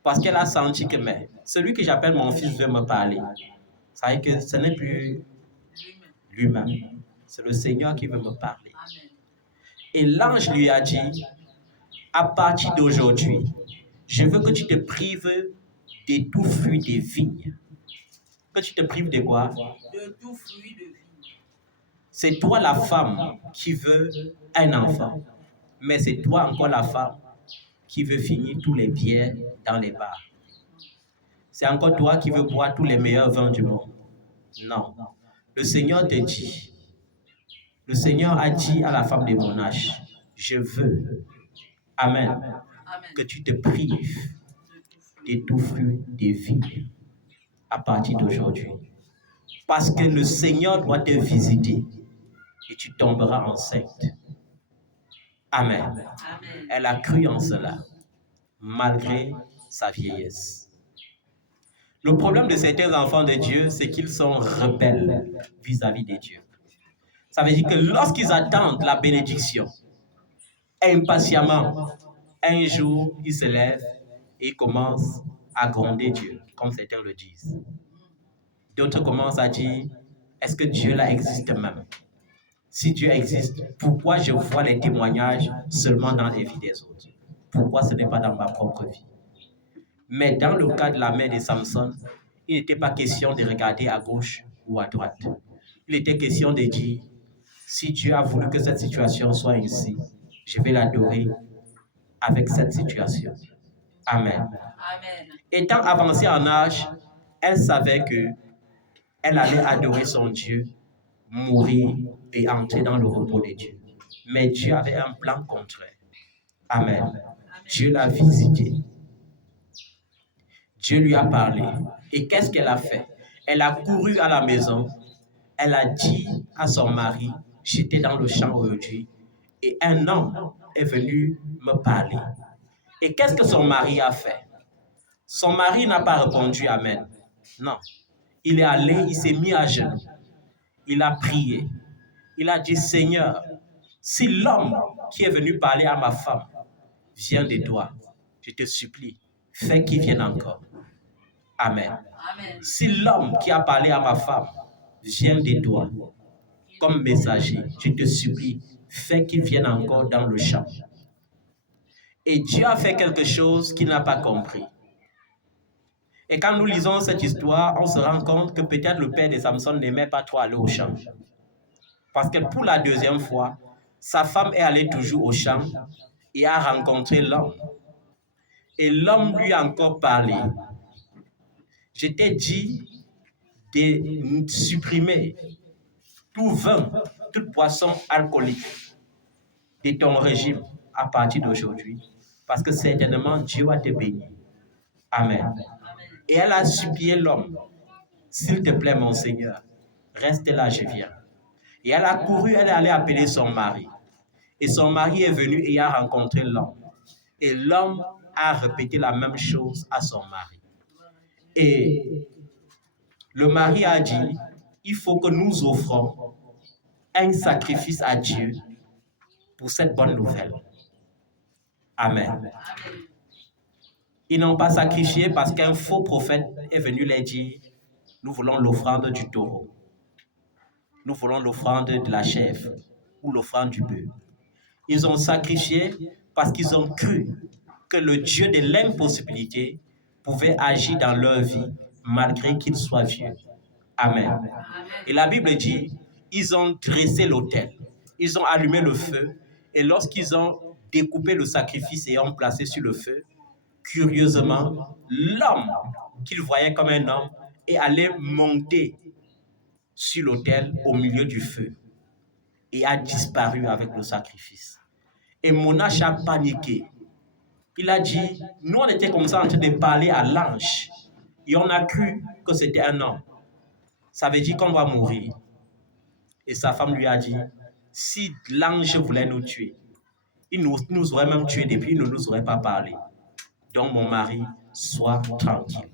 Parce qu'elle a senti que mais, celui que j'appelle mon fils veut me parler. Ça veut dire que ce n'est plus lui-même, c'est le Seigneur qui veut me parler. Et l'ange lui a dit, à partir d'aujourd'hui, je veux que tu te prives de tout fruit des vignes. Que tu te prives de quoi? De tout fruit de vie. C'est toi la femme qui veut un enfant. Mais c'est toi encore la femme qui veut finir tous les bières dans les bars. C'est encore toi qui veux boire tous les meilleurs vins du monde. Non. Le Seigneur te dit, le Seigneur a dit à la femme de mon âge, je veux, amen, que tu te prives de tout fruit de vie à partir d'aujourd'hui. Parce que le Seigneur doit te visiter et tu tomberas enceinte. Amen. Amen. Elle a cru en cela, malgré sa vieillesse. Le problème de certains enfants de Dieu, c'est qu'ils sont rebelles vis-à-vis de Dieu. Ça veut dire que lorsqu'ils attendent la bénédiction, impatiemment, un jour, ils se lèvent et ils commencent à gronder Dieu, comme certains le disent. D'autres commencent à dire, est-ce que Dieu là existe même? Si Dieu existe, pourquoi je vois les témoignages seulement dans les vies des autres? Pourquoi ce n'est pas dans ma propre vie? Mais dans le cas de la mère de Samson, il n'était pas question de regarder à gauche ou à droite. Il était question de dire, si Dieu a voulu que cette situation soit ainsi, je vais l'adorer avec cette situation. Amen. Amen. Étant avancée en âge, elle savait que elle allait adorer son Dieu, mourir et entrer dans le repos de Dieu. Mais Dieu avait un plan contraire. Amen. Dieu l'a visité. Dieu lui a parlé. Et qu'est-ce qu'elle a fait? Elle a couru à la maison. Elle a dit à son mari, j'étais dans le champ aujourd'hui et un homme est venu me parler. Et qu'est-ce que son mari a fait? Son mari n'a pas répondu Amen. Non. Il est allé, il s'est mis à genoux. Il a prié. Il a dit, Seigneur, si l'homme qui est venu parler à ma femme vient de toi, je te supplie, fais qu'il vienne encore. Amen. Amen. Si l'homme qui a parlé à ma femme vient de toi, comme messager, je te supplie, fais qu'il vienne encore dans le champ. Et Dieu a fait quelque chose qu'il n'a pas compris. Et quand nous lisons cette histoire, on se rend compte que peut-être le père de Samson n'aimait pas trop aller au champ. Parce que pour la deuxième fois, sa femme est allée toujours au champ et a rencontré l'homme. Et l'homme lui a encore parlé. Je t'ai dit de supprimer tout vin, toute boisson alcoolique de ton régime à partir d'aujourd'hui. Parce que certainement, Dieu va te bénir. Amen. Et elle a supplié l'homme. S'il te plaît, mon Seigneur, reste là, je viens. Et elle a couru, elle est allée appeler son mari. Et son mari est venu et a rencontré l'homme. Et l'homme a répété la même chose à son mari. Et le mari a dit, il faut que nous offrons un sacrifice à Dieu pour cette bonne nouvelle. Amen. Ils n'ont pas sacrifié parce qu'un faux prophète est venu leur dire, nous voulons l'offrande du taureau. Nous voulons l'offrande de la chèvre ou l'offrande du bœuf. Ils ont sacrifié parce qu'ils ont cru que le Dieu de l'impossibilité pouvait agir dans leur vie malgré qu'ils soient vieux. Amen. Et la Bible dit, ils ont dressé l'autel, ils ont allumé le feu, et lorsqu'ils ont découpé le sacrifice et ont placé sur le feu, curieusement, l'homme qu'ils voyaient comme un homme est allé monter sur l'autel au milieu du feu et a disparu avec le sacrifice. Et Monash a paniqué. Il a dit, nous on était comme ça en train de parler à l'ange et on a cru que c'était un homme. Ça veut dire qu'on va mourir. Et sa femme lui a dit, si l'ange voulait nous tuer, il nous aurait même tués depuis, il ne nous aurait pas parlé. Donc mon mari, sois tranquille.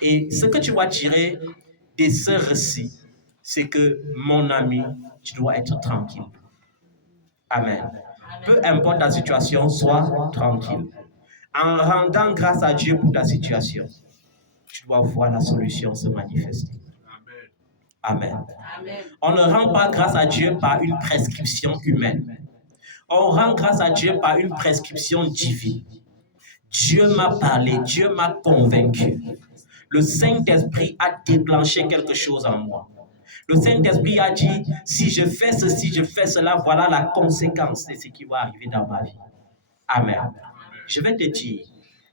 Et ce que tu vas tirer de ce récit, c'est que mon ami, tu dois être tranquille. Amen. Peu importe la situation, sois tranquille. En rendant grâce à Dieu pour ta situation, tu dois voir la solution se manifester. Amen. Amen. On ne rend pas grâce à Dieu par une prescription humaine. On rend grâce à Dieu par une prescription divine. Dieu m'a parlé, Dieu m'a convaincu. Le Saint-Esprit a déclenché quelque chose en moi. Le Saint-Esprit a dit, si je fais ceci, je fais cela, voilà la conséquence de ce qui va arriver dans ma vie. Amen. Je vais te dire,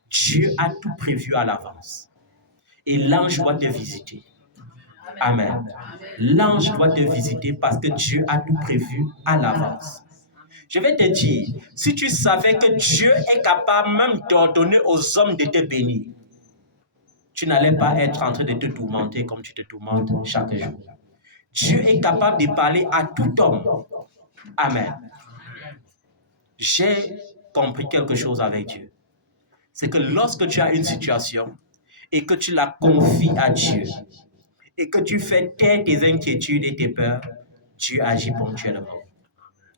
Dieu a tout prévu à l'avance. Et l'ange doit te visiter. Amen. L'ange doit te visiter parce que Dieu a tout prévu à l'avance. Je vais te dire, si tu savais que Dieu est capable même d'ordonner aux hommes de te bénir, tu n'allais pas être en train de te tourmenter comme tu te tourmentes chaque jour. Dieu est capable de parler à tout homme. Amen. J'ai compris quelque chose avec Dieu. C'est que lorsque tu as une situation et que tu la confies à Dieu et que tu fais taire tes inquiétudes et tes peurs, Dieu agit ponctuellement.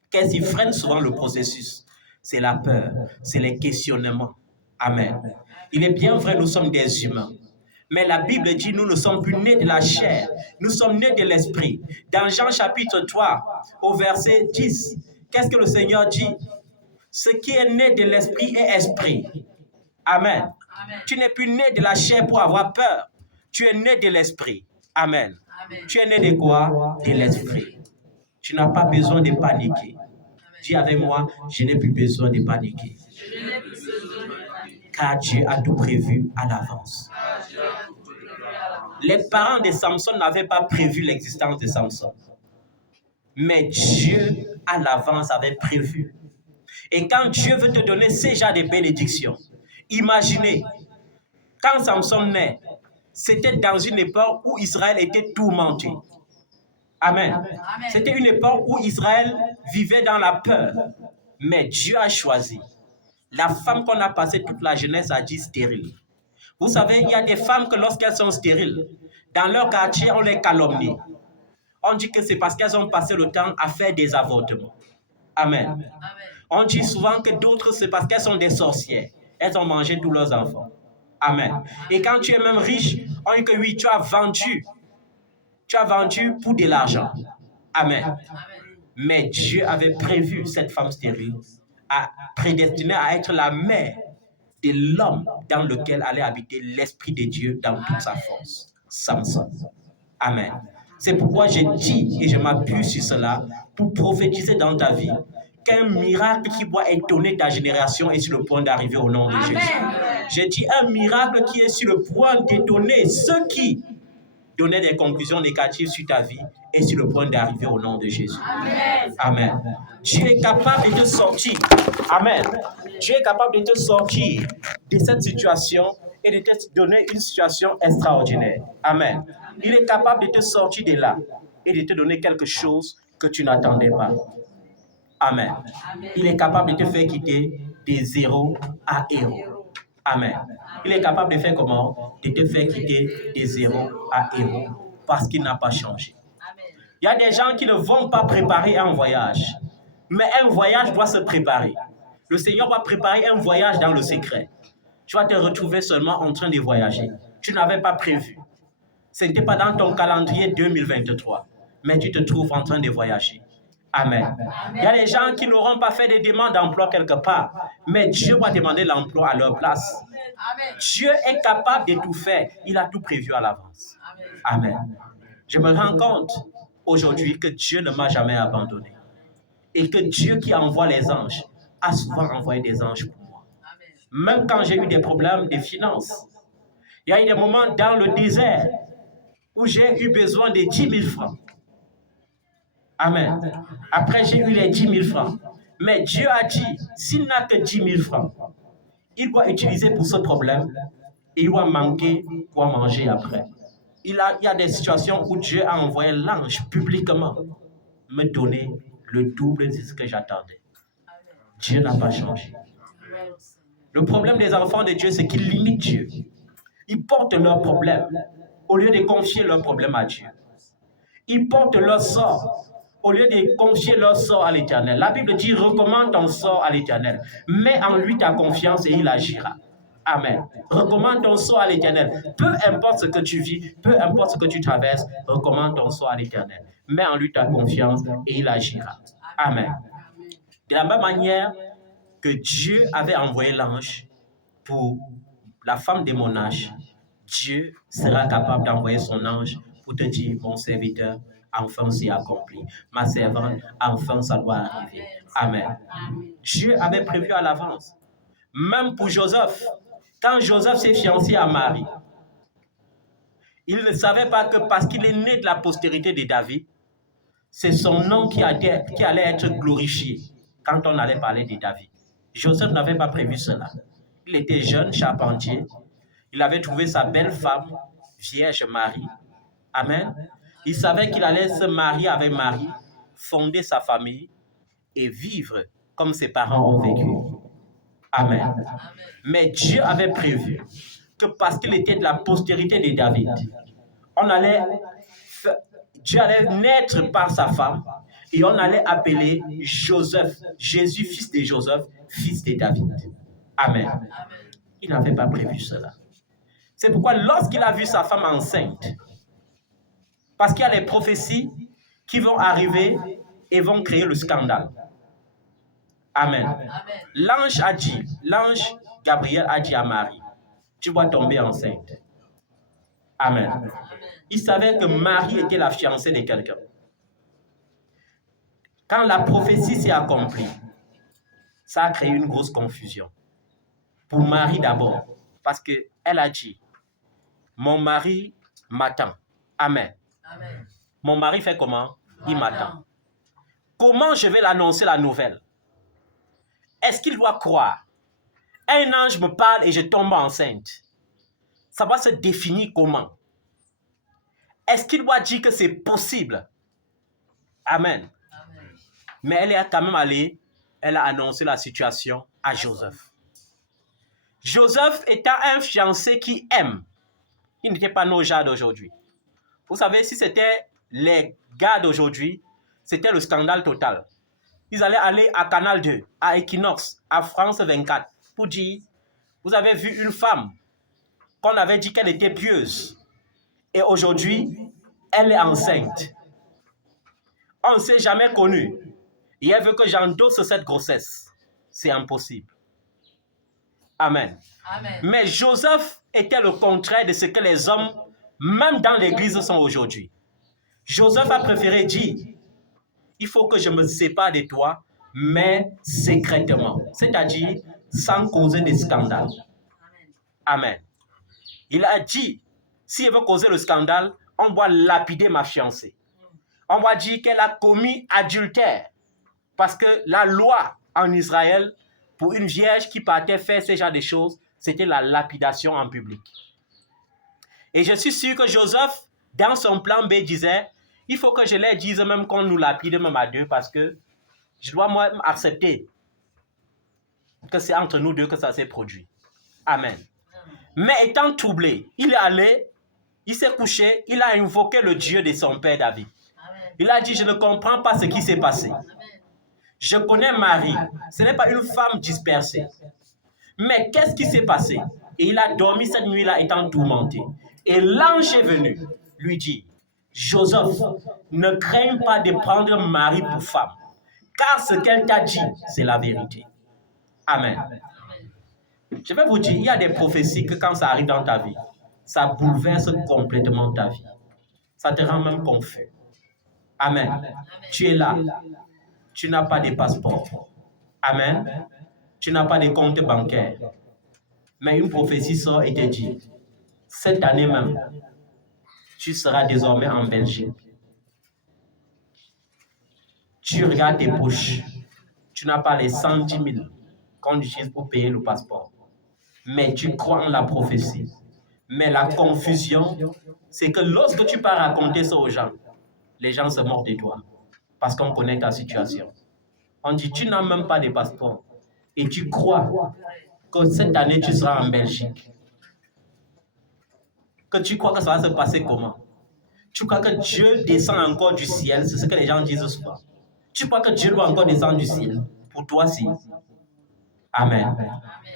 Qu'est-ce qui freine souvent le processus? C'est la peur, c'est les questionnements. Amen. Il est bien vrai, nous sommes des humains. Mais la Bible dit, nous ne sommes plus nés de la chair, nous sommes nés de l'esprit. Dans Jean chapitre 3, au verset 10, qu'est-ce que le Seigneur dit? Ce qui est né de l'esprit est esprit. Amen. Amen. Tu n'es plus né de la chair pour avoir peur. Tu es né de l'esprit. Amen. Amen. Tu es né de quoi? De l'esprit. Tu n'as pas besoin de paniquer. Dis avec moi, je n'ai plus besoin de paniquer. Car Dieu a tout prévu à l'avance. Les parents de Samson n'avaient pas prévu l'existence de Samson. Mais Dieu, à l'avance, avait prévu. Et quand Dieu veut te donner ces genres de bénédictions, imaginez, quand Samson naît, c'était dans une époque où Israël était tourmenté. Amen. C'était une époque où Israël vivait dans la peur. Mais Dieu a choisi la femme qu'on a passé toute la jeunesse à dire stérile. Vous savez, il y a des femmes que lorsqu'elles sont stériles, dans leur quartier, on les calomnie. On dit que c'est parce qu'elles ont passé le temps à faire des avortements. Amen. On dit souvent que d'autres, c'est parce qu'elles sont des sorcières. Elles ont mangé tous leurs enfants. Amen. Et quand tu es même riche, on dit que oui, tu as vendu pour de l'argent. Amen. Mais Dieu avait prévu cette femme stérile, prédestinée à être la mère de l'homme dans lequel allait habiter l'Esprit de Dieu dans toute sa force. Samson. Amen. C'est pourquoi je dis et je m'appuie sur cela pour prophétiser dans ta vie qu'un miracle qui doit étonner ta génération est sur le point d'arriver au nom de Jésus. J'ai dit un miracle qui est sur le point d'étonner ceux qui donnaient des conclusions négatives sur ta vie est sur le point d'arriver au nom de Jésus. Amen. Amen. Dieu est capable de te sortir. Amen. Dieu est capable de te sortir de cette situation et de te donner une situation extraordinaire. Amen. Il est capable de te sortir de là et de te donner quelque chose que tu n'attendais pas. Amen. Il est capable de te faire quitter de zéro à héros. Amen. Il est capable de faire comment? De te faire quitter de zéro à héros parce qu'il n'a pas changé. Il y a des gens qui ne vont pas préparer un voyage, mais un voyage doit se préparer. Le Seigneur va préparer un voyage dans le secret. Tu vas te retrouver seulement en train de voyager. Tu n'avais pas prévu. Ce n'était pas dans ton calendrier 2023, mais tu te trouves en train de voyager. Amen. Il y a des gens qui n'auront pas fait de demande d'emploi quelque part, mais Dieu va demander l'emploi à leur place. Amen. Dieu est capable de tout faire. Il a tout prévu à l'avance. Amen. Je me rends compte aujourd'hui que Dieu ne m'a jamais abandonné. Et que Dieu qui envoie les anges a souvent envoyé des anges pour moi. Même quand j'ai eu des problèmes de finances, il y a eu des moments dans le désert où j'ai eu besoin de 10 000 francs. Amen. Après, j'ai eu les 10 000 francs. Mais Dieu a dit, s'il n'a que 10 000 francs, il doit utiliser pour ce problème et il va manquer pour manger après. Il y a des situations où Dieu a envoyé l'ange publiquement me donner le double de ce que j'attendais. Dieu n'a pas changé. Le problème des enfants de Dieu, c'est qu'ils limitent Dieu. Ils portent leurs problèmes au lieu de confier leurs problèmes à Dieu. Ils portent leur sort au lieu de confier leur sort à l'Éternel. La Bible dit, recommande ton sort à l'Éternel. Mets en lui ta confiance et il agira. Amen. Recommande ton sort à l'Éternel. Peu importe ce que tu vis, peu importe ce que tu traverses, recommande ton sort à l'Éternel. Mets en lui ta confiance et il agira. Amen. De la même manière que Dieu avait envoyé l'ange pour la femme de mon âge, Dieu sera capable d'envoyer son ange pour te dire, mon serviteur, enfin c'est accompli. Ma servante, enfin ça doit arriver. Amen. Dieu avait prévu à l'avance. Même pour Joseph, quand Joseph s'est fiancé à Marie, il ne savait pas que parce qu'il est né de la postérité de David, c'est son nom qui allait être glorifié quand on allait parler de David. Joseph n'avait pas prévu cela. Il était jeune, charpentier. Il avait trouvé sa belle femme, Vierge Marie. Amen. Il savait qu'il allait se marier avec Marie, fonder sa famille et vivre comme ses parents ont vécu. Amen. Mais Dieu avait prévu que parce qu'il était de la postérité de David, Dieu allait naître par sa femme et on allait appeler Joseph, Jésus, fils de Joseph, fils de David. Amen. Il n'avait pas prévu cela. C'est pourquoi lorsqu'il a vu sa femme enceinte, parce qu'il y a des prophéties qui vont arriver et vont créer le scandale. Amen. L'ange Gabriel a dit à Marie, tu vas tomber enceinte. Amen. Il savait que Marie était la fiancée de quelqu'un. Quand la prophétie s'est accomplie, ça a créé une grosse confusion. Pour Marie d'abord, parce qu'elle a dit, mon mari m'attend. Amen. Amen. Mon mari fait comment? Il m'attend. Comment je vais l'annoncer la nouvelle? Est-ce qu'il doit croire? Un ange me parle et je tombe enceinte. Ça va se définir comment? Est-ce qu'il doit dire que c'est possible? Amen. Amen. Mais elle est quand même allée, elle a annoncé la situation à Joseph. Joseph étant un fiancé qui aime. Il n'était pas nos gens d'aujourd'hui. Vous savez, si c'était les gars d'aujourd'hui, c'était le scandale total. Ils allaient aller à Canal 2, à Equinox, à France 24, pour dire, vous avez vu une femme qu'on avait dit qu'elle était pieuse. Et aujourd'hui, elle est enceinte. On ne s'est jamais connu. Et elle veut que j'endosse cette grossesse. C'est impossible. Amen. Amen. Mais Joseph était le contraire de ce que les hommes, même dans l'église, sont aujourd'hui. Joseph a préféré dire, il faut que je me sépare de toi, mais secrètement. C'est-à-dire sans causer de scandale. Amen. Il a dit, s'il veut causer le scandale, on doit lapider ma fiancée. On va dire qu'elle a commis adultère. Parce que la loi en Israël, pour une vierge qui partait faire ce genre de choses, c'était la lapidation en public. Et je suis sûr que Joseph, dans son plan B, disait, il faut que je leur dise même qu'on nous lapide même à deux parce que je dois moi accepter que c'est entre nous deux que ça s'est produit. Amen. Mais étant troublé, il est allé, il s'est couché, il a invoqué le Dieu de son père David. Il a dit, je ne comprends pas ce qui s'est passé. Je connais Marie, ce n'est pas une femme dispersée. Mais qu'est-ce qui s'est passé? Et il a dormi cette nuit-là étant tourmenté. Et l'ange est venu lui dire, Joseph, ne crains pas de prendre Marie pour femme, car ce qu'elle t'a dit, c'est la vérité. Amen. Je vais vous dire, il y a des prophéties que quand ça arrive dans ta vie, ça bouleverse complètement ta vie. Ça te rend même confus. Amen. Tu es là. Tu n'as pas de passeport. Amen. Tu n'as pas de compte bancaire. Mais une prophétie sort et te dit, cette année même, tu seras désormais en Belgique. Tu regardes tes poches. Tu n'as pas les 110 000 qu'on utilise pour payer le passeport. Mais tu crois en la prophétie. Mais la confusion, c'est que lorsque tu pars raconter ça aux gens, les gens se moquent de toi. Parce qu'on connaît ta situation. On dit, tu n'as même pas de passeport. Et tu crois que cette année, tu seras en Belgique. Que tu crois que ça va se passer comment? Tu crois que Dieu descend encore du ciel? C'est ce que les gens disent souvent. Tu crois que Dieu doit encore descendre du ciel? Pour toi, si. Amen.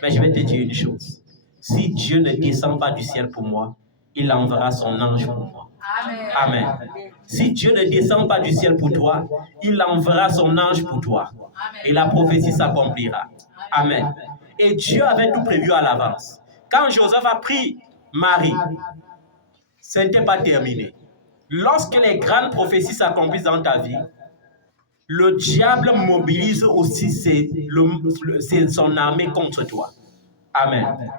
Mais je vais te dire une chose. Si Dieu ne descend pas du ciel pour moi, il enverra son ange pour moi. Amen. Amen. Si Dieu ne descend pas du ciel pour toi, il enverra son ange pour toi. Et la prophétie s'accomplira. Amen. Et Dieu avait tout prévu à l'avance. Quand Joseph a pris Marie, ce n'était pas terminé. Lorsque les grandes prophéties s'accomplissent dans ta vie, le diable mobilise aussi son armée contre toi. Amen.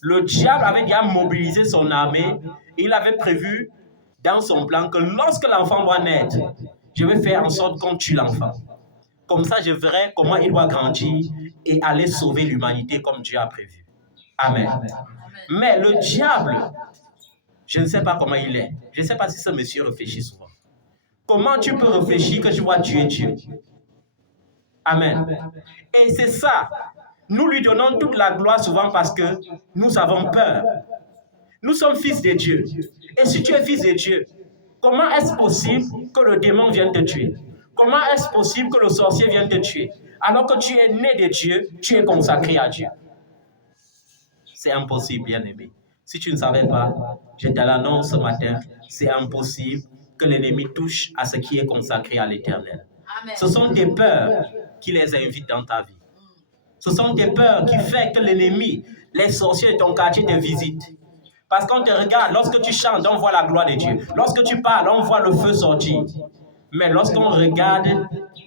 Le diable avait déjà mobilisé son armée et il avait prévu dans son plan que lorsque l'enfant doit naître, je vais faire en sorte qu'on tue l'enfant. Comme ça, je verrai comment il doit grandir et aller sauver l'humanité comme Dieu a prévu. Amen. Mais le diable, je ne sais pas comment il est. Je ne sais pas si ce monsieur réfléchit souvent. Comment tu peux réfléchir que tu vois Dieu est Dieu? Amen. Et c'est ça. Nous lui donnons toute la gloire souvent parce que nous avons peur. Nous sommes fils de Dieu. Et si tu es fils de Dieu, comment est-ce possible que le démon vienne te tuer? Comment est-ce possible que le sorcier vienne te tuer? Alors que tu es né de Dieu, tu es consacré à Dieu. C'est impossible, bien-aimé. Si tu ne savais pas, je te l'annonce ce matin, c'est impossible que l'ennemi touche à ce qui est consacré à l'Éternel. Ce sont tes peurs qui les invitent dans ta vie. Ce sont tes peurs qui font que l'ennemi, les sorciers de ton quartier te visitent. Parce qu'on te regarde, lorsque tu chantes, on voit la gloire de Dieu. Lorsque tu parles, on voit le feu sortir. Mais lorsqu'on regarde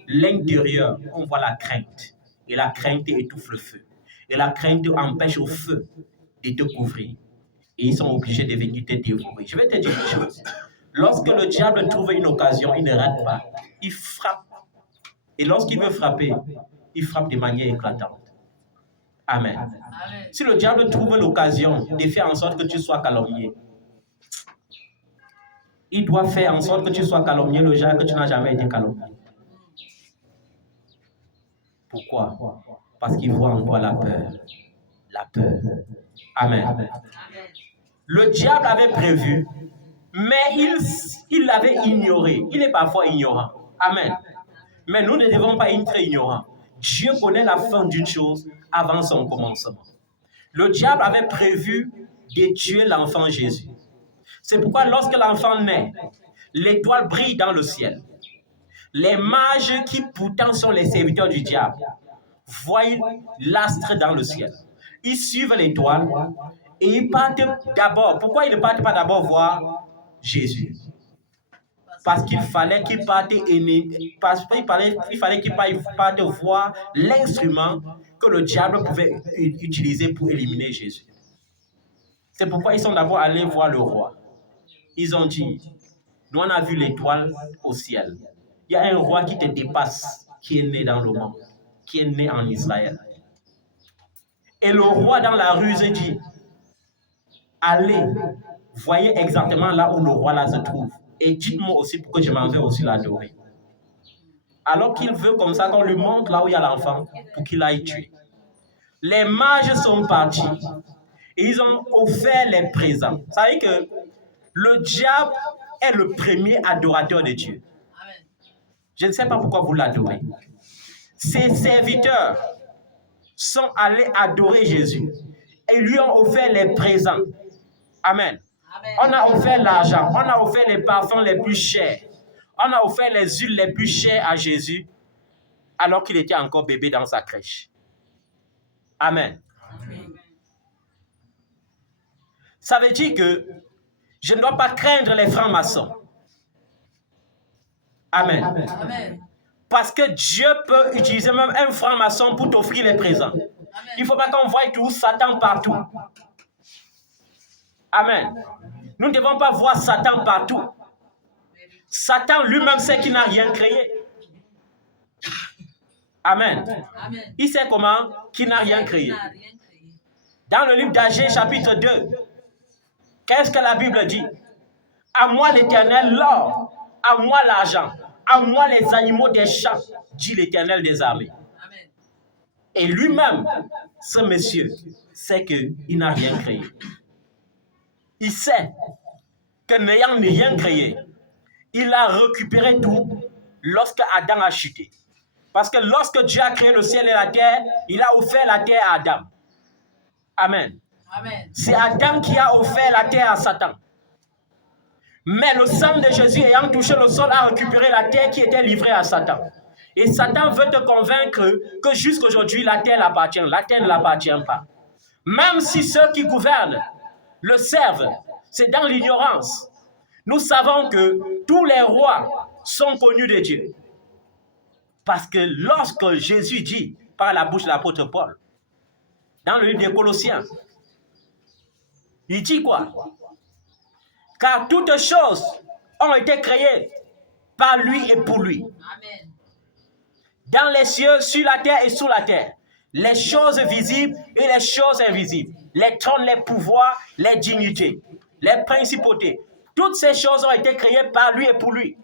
l'intérieur, on voit la crainte. Et la crainte étouffe le feu. Et la crainte empêche au feu de te couvrir. Et ils sont obligés de venir te dévorer. Je vais te dire une chose. Lorsque le diable trouve une occasion, il ne rate pas. Il frappe. Et lorsqu'il veut frapper, il frappe de manière éclatante. Amen. Amen. Si le diable trouve l'occasion de faire en sorte que tu sois calomnié, il doit faire en sorte que tu sois calomnié le genre que tu n'as jamais été calomnié. Pourquoi? Parce qu'il voit en toi la peur. La peur. Amen. Amen. Le diable avait prévu, mais il l'avait ignoré. Il est parfois ignorant. Amen. Mais nous ne devons pas être ignorants. Dieu connaît la fin d'une chose avant son commencement. Le diable avait prévu de tuer l'enfant Jésus. C'est pourquoi lorsque l'enfant naît, l'étoile brille dans le ciel. Les mages qui pourtant sont les serviteurs du diable voient l'astre dans le ciel. Ils suivent l'étoile et ils partent d'abord. Pourquoi ils ne partent pas d'abord voir Jésus? Parce qu'il fallait qu'ils partent voir l'instrument que le diable pouvait utiliser pour éliminer Jésus. C'est pourquoi ils sont d'abord allés voir le roi. Ils ont dit, nous on a vu l'étoile au ciel. Il y a un roi qui te dépasse, qui est né dans le monde, qui est né en Israël. Et le roi dans la ruse dit, allez, voyez exactement là où le roi là se trouve. Et dites-moi aussi pour que je m'en vais aussi l'adorer. Alors qu'il veut comme ça qu'on lui montre là où il y a l'enfant pour qu'il aille tuer. Les mages sont partis et ils ont offert les présents. Vous savez que le diable est le premier adorateur de Dieu. Je ne sais pas pourquoi vous l'adorez. Ses serviteurs sont allés adorer Jésus et lui ont offert les présents. Amen. On a offert l'argent, on a offert les parfums les plus chers, on a offert les huiles les plus chères à Jésus alors qu'il était encore bébé dans sa crèche. Amen. Ça veut dire que je ne dois pas craindre les francs-maçons. Amen. Amen. Parce que Dieu peut utiliser même un franc-maçon pour t'offrir les présents. Il ne faut pas qu'on voie tout Satan partout. Amen. Nous ne devons pas voir Satan partout. Satan lui-même sait qu'il n'a rien créé. Amen. Amen. Il sait comment qu'il n'a rien créé. Dans le livre d'Agée, chapitre 2, qu'est-ce que la Bible dit? À moi l'Éternel l'or, à moi l'argent, à moi les animaux des champs, dit l'Éternel des armées. Amen. Et lui-même, ce monsieur, sait qu'il n'a rien créé. Il sait que n'ayant rien créé, il a récupéré tout lorsque Adam a chuté. Parce que lorsque Dieu a créé le ciel et la terre, il a offert la terre à Adam. Amen. Amen. C'est Adam qui a offert la terre à Satan. Mais le sang de Jésus ayant touché le sol a récupéré la terre qui était livrée à Satan. Et Satan veut te convaincre que jusqu'aujourd'hui, la terre l'appartient. La terre ne l'appartient pas. Même si ceux qui gouvernent le servent, c'est dans l'ignorance. Nous savons que tous les rois sont connus de Dieu. Parce que lorsque Jésus dit par la bouche de l'apôtre Paul, dans le livre des Colossiens, il dit quoi? Car toutes choses ont été créées par lui et pour lui. Amen. Dans les cieux, sur la terre et sous la terre. Les choses visibles et les choses invisibles. Les trônes, les pouvoirs, les dignités, les principautés. Toutes ces choses ont été créées par lui et pour lui.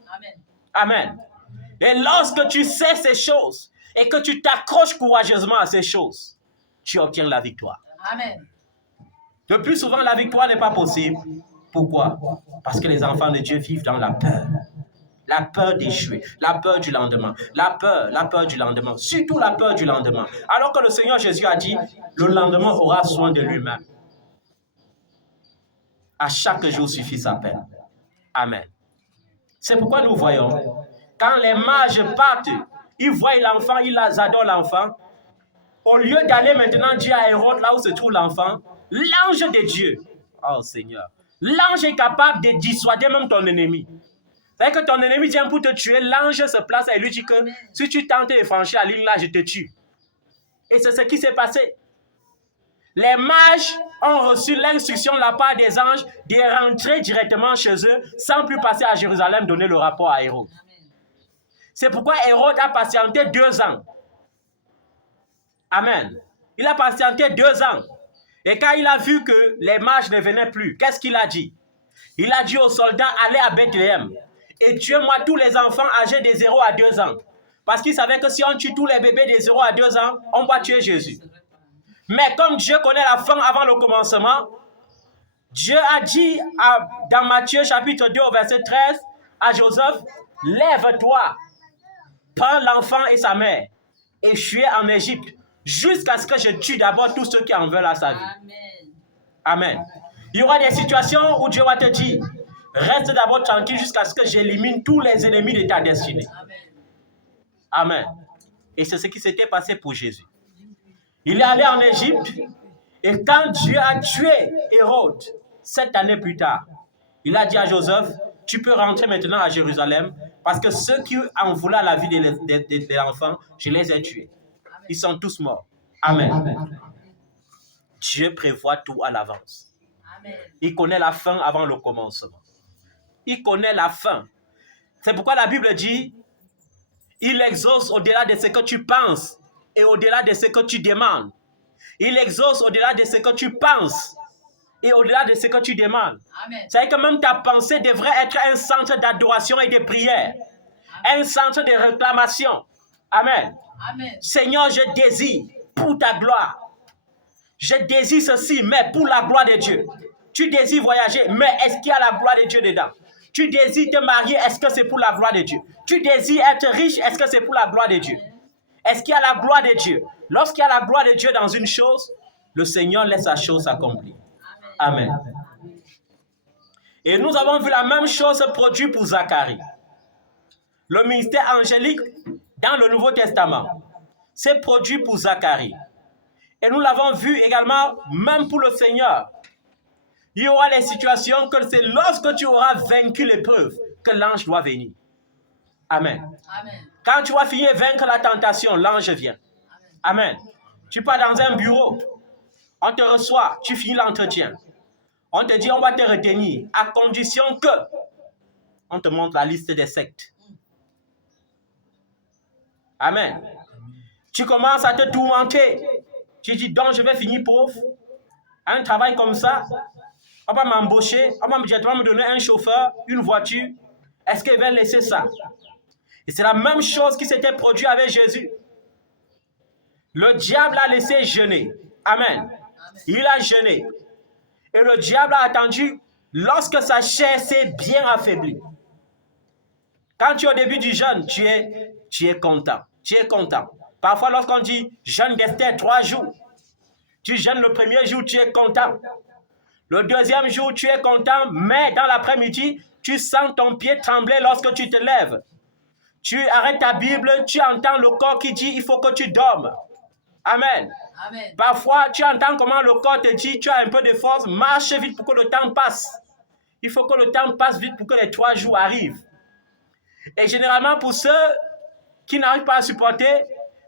Amen. Amen. Et lorsque tu sais ces choses et que tu t'accroches courageusement à ces choses, tu obtiens la victoire. Amen. Le plus souvent, la victoire n'est pas possible. Pourquoi? Parce que les enfants de Dieu vivent dans la peur. La peur d'échouer, la peur du lendemain, la peur du lendemain, surtout la peur du lendemain. Alors que le Seigneur Jésus a dit, le lendemain aura soin de lui-même. À chaque jour suffit sa peine. Amen. C'est pourquoi nous voyons, quand les mages partent, ils voient l'enfant, ils adorent l'enfant. Au lieu d'aller maintenant dire à Hérode, là où se trouve l'enfant, l'ange de Dieu, oh Seigneur, l'ange est capable de dissuader même ton ennemi. C'est-à-dire que ton ennemi vient pour te tuer, l'ange se place et lui dit que si tu tentes de franchir la ligne là, je te tue. Et c'est ce qui s'est passé. Les mages ont reçu l'instruction de la part des anges de rentrer directement chez eux sans plus passer à Jérusalem donner le rapport à Hérode. C'est pourquoi Hérode a patienté 2 ans. Amen. Il a patienté 2 ans. Et quand il a vu que les mages ne venaient plus, qu'est-ce qu'il a dit? Il a dit aux soldats, allez à Bethléem et tuez-moi tous les enfants âgés de 0 à 2 ans. Parce qu'il savait que si on tue tous les bébés de 0 à 2 ans, on va tuer Jésus. Mais comme Dieu connaît la fin avant le commencement, Dieu a dit dans Matthieu chapitre 2 au verset 13 à Joseph, lève-toi, prends l'enfant et sa mère et fuis en Égypte jusqu'à ce que je tue d'abord tous ceux qui en veulent à sa vie. Amen. Il y aura des situations où Dieu va te dire, reste d'abord tranquille jusqu'à ce que j'élimine tous les ennemis de ta destinée. Amen. Et c'est ce qui s'était passé pour Jésus. Il est allé en Égypte et quand Dieu a tué Hérode 7 années plus tard, il a dit à Joseph, tu peux rentrer maintenant à Jérusalem parce que ceux qui en voulaient la vie des enfants, je les ai tués. Ils sont tous morts. Amen. Dieu prévoit tout à l'avance. Il connaît la fin avant le commencement. Il connaît la fin. C'est pourquoi la Bible dit, il exauce au-delà de ce que tu penses et au-delà de ce que tu demandes. Il exauce au-delà de ce que tu penses et au-delà de ce que tu demandes. C'est-à-dire que même ta pensée devrait être un centre d'adoration et de prière. Un centre de réclamation. Amen. Seigneur, je désire pour ta gloire. Je désire ceci, mais pour la gloire de Dieu. Tu désires voyager, mais est-ce qu'il y a la gloire de Dieu dedans? Tu désires te marier, est-ce que c'est pour la gloire de Dieu? Tu désires être riche, est-ce que c'est pour la gloire de Dieu? Est-ce qu'il y a la gloire de Dieu? Lorsqu'il y a la gloire de Dieu dans une chose, le Seigneur laisse sa chose s'accomplir. Amen. Et nous avons vu la même chose se produire pour Zacharie. Le ministère angélique dans le Nouveau Testament s'est produit pour Zacharie. Et nous l'avons vu également même pour le Seigneur. Il y aura des situations que c'est lorsque tu auras vaincu l'épreuve que l'ange doit venir. Amen. Quand tu vas finir vaincre la tentation, l'ange vient. Amen. Tu pars dans un bureau, on te reçoit, tu finis l'entretien. On te dit on va te retenir à condition que on te montre la liste des sectes. Amen. Tu commences à te tourmenter. Tu dis donc je vais finir pauvre. Un travail comme ça, on va m'embaucher, on va me donner un chauffeur, une voiture. Est-ce qu'il va laisser ça? Et c'est la même chose qui s'était produit avec Jésus. Le diable a laissé jeûner. Amen. Il a jeûné. Et le diable a attendu lorsque sa chair s'est bien affaiblie. Quand tu es au début du jeûne, tu es content. Tu es content. Parfois, lorsqu'on dit jeûne d'Esther 3 jours, tu jeûnes le premier jour, tu es content. Le deuxième jour, tu es content, mais dans l'après-midi, tu sens ton pied trembler lorsque tu te lèves. Tu arrêtes ta Bible, tu entends le corps qui dit il faut que tu dormes. Amen. Amen. Parfois, tu entends comment le corps te dit tu as un peu de force, marche vite pour que le temps passe. Il faut que le temps passe vite pour que les 3 jours arrivent. Et généralement, pour ceux qui n'arrivent pas à supporter,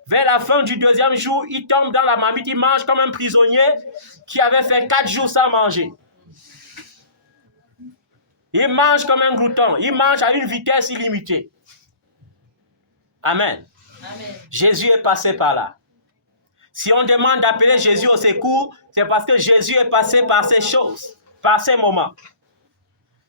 vers la fin du deuxième jour, ils tombent dans la marmite, ils mangent comme un prisonnier qui avait fait 4 jours sans manger. Ils mangent comme un glouton, ils mangent à une vitesse illimitée. Amen. Amen. Jésus est passé par là. Si on demande d'appeler Jésus au secours, c'est parce que Jésus est passé par ces choses, par ces moments.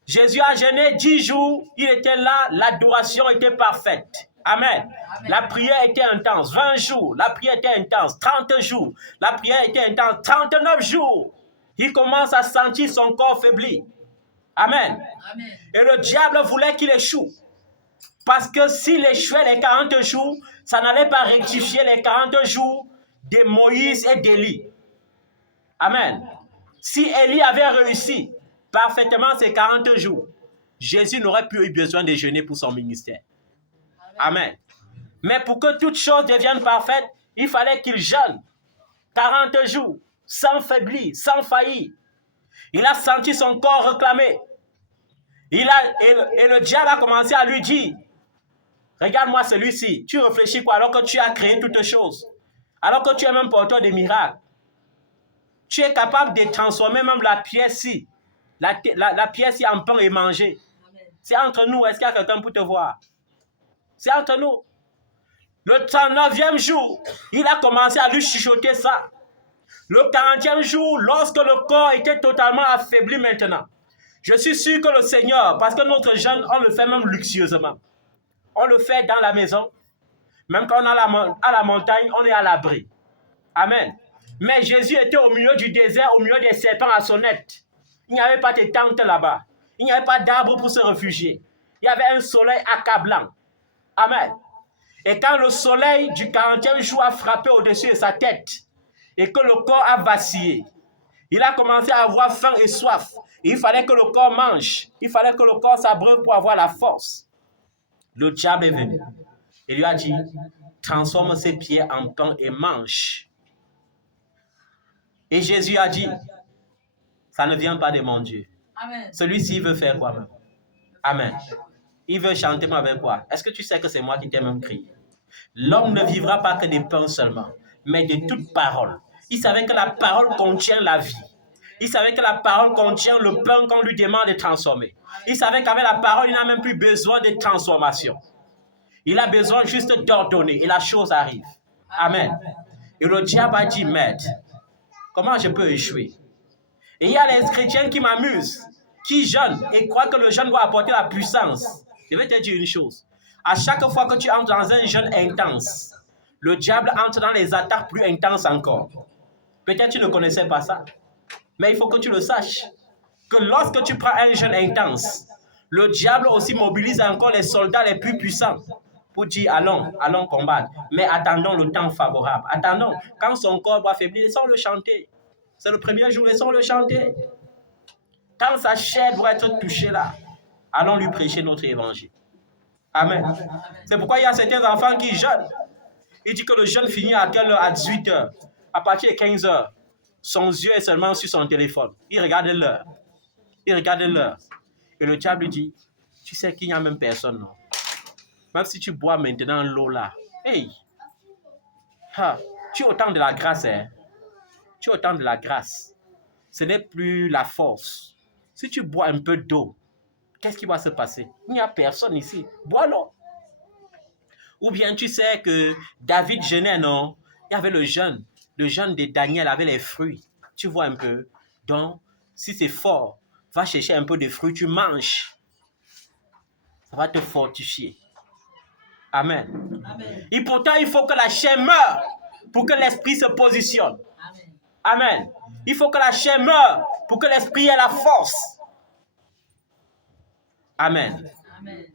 Jésus a jeûné 10 jours, il était là, l'adoration était parfaite. Amen. Amen. La prière était intense. 20 jours, la prière était intense. 30 jours, la prière était intense. 39 jours, il commence à sentir son corps faiblir. Amen. Amen. Et le diable voulait qu'il échoue. Parce que s'il échouait les 40 jours, ça n'allait pas rectifier les 40 jours de Moïse et d'Élie. Amen. Si Élie avait réussi parfaitement ces 40 jours, Jésus n'aurait plus eu besoin de jeûner pour son ministère. Amen. Mais pour que toute chose devienne parfaite, il fallait qu'il jeûne 40 jours, sans faiblir, sans faillir. Il a senti son corps réclamer. Et le diable a commencé à lui dire, regarde-moi celui-ci, tu réfléchis quoi alors que tu as créé toutes choses, alors que tu es même porteur de miracles. Tu es capable de transformer même la pièce-ci, la pièce en pain et manger. C'est entre nous, est-ce qu'il y a quelqu'un pour te voir? C'est entre nous. Le 39e jour, il a commencé à lui chuchoter ça. Le 40e jour, lorsque le corps était totalement affaibli maintenant, je suis sûr que le Seigneur, parce que notre jeûne, on le fait même luxueusement. On le fait dans la maison. Même quand on est à la montagne, on est à l'abri. Amen. Mais Jésus était au milieu du désert, au milieu des serpents à sonnette. Il n'y avait pas de tente là-bas. Il n'y avait pas d'arbre pour se réfugier. Il y avait un soleil accablant. Amen. Et quand le soleil du 40e jour a frappé au-dessus de sa tête et que le corps a vacillé, il a commencé à avoir faim et soif. Il fallait que le corps mange. Il fallait que le corps s'abreuve pour avoir la force. Le diable est venu. Il lui a dit, transforme ses pieds en pain et mange. Et Jésus a dit, ça ne vient pas de mon Dieu. Amen. Celui-ci veut faire quoi même? Amen. Il veut chanter mais avec quoi? Est-ce que tu sais que c'est moi qui t'ai même crié? L'homme ne vivra pas que des pains seulement, mais de toute parole. Il savait que la parole contient la vie. Il savait que la parole contient le pain qu'on lui demande de transformer. Il savait qu'avec la parole, il n'a même plus besoin de transformation. Il a besoin juste d'ordonner et la chose arrive. Amen. Et le diable a dit, maître, comment je peux échouer? Et il y a les chrétiens qui m'amusent, qui jeûnent et croient que le jeûne va apporter la puissance. Je vais te dire une chose. À chaque fois que tu entres dans un jeûne intense, le diable entre dans les attaques plus intenses encore. Peut-être tu ne connaissais pas ça, mais il faut que tu le saches. Que lorsque tu prends un jeûne intense, le diable aussi mobilise encore les soldats les plus puissants pour dire allons combattre. Mais attendons le temps favorable. Attendons, quand son corps va faiblir, laissons-le chanter. C'est le premier jour, laissons-le chanter. Quand sa chair doit être touchée là, allons lui prêcher notre évangile. Amen. C'est pourquoi il y a certains enfants qui jeûnent. Il dit que le jeûne finit à quelle heure? À 18h. À partir de 15h, son yeux est seulement sur son téléphone. Il regarde l'heure. Il regarde l'heure. Et le diable lui dit, tu sais qu'il n'y a même personne, non? Même si tu bois maintenant l'eau là, hey, tu as autant de la grâce, hein? Tu as autant de la grâce. Ce n'est plus la force. Si tu bois un peu d'eau, qu'est-ce qui va se passer? Il n'y a personne ici. Bois l'eau. Ou bien tu sais que David jeûnait, non? Il y avait le jeûne. Le jeûne de Daniel avait les fruits. Tu vois un peu. Donc, si c'est fort, va chercher un peu de fruits, tu manges. Ça va te fortifier. Amen. Amen. Et pourtant, il faut que la chair meure pour que l'esprit se positionne. Amen. Amen. Il faut que la chair meure pour que l'esprit ait la force. Amen. Amen.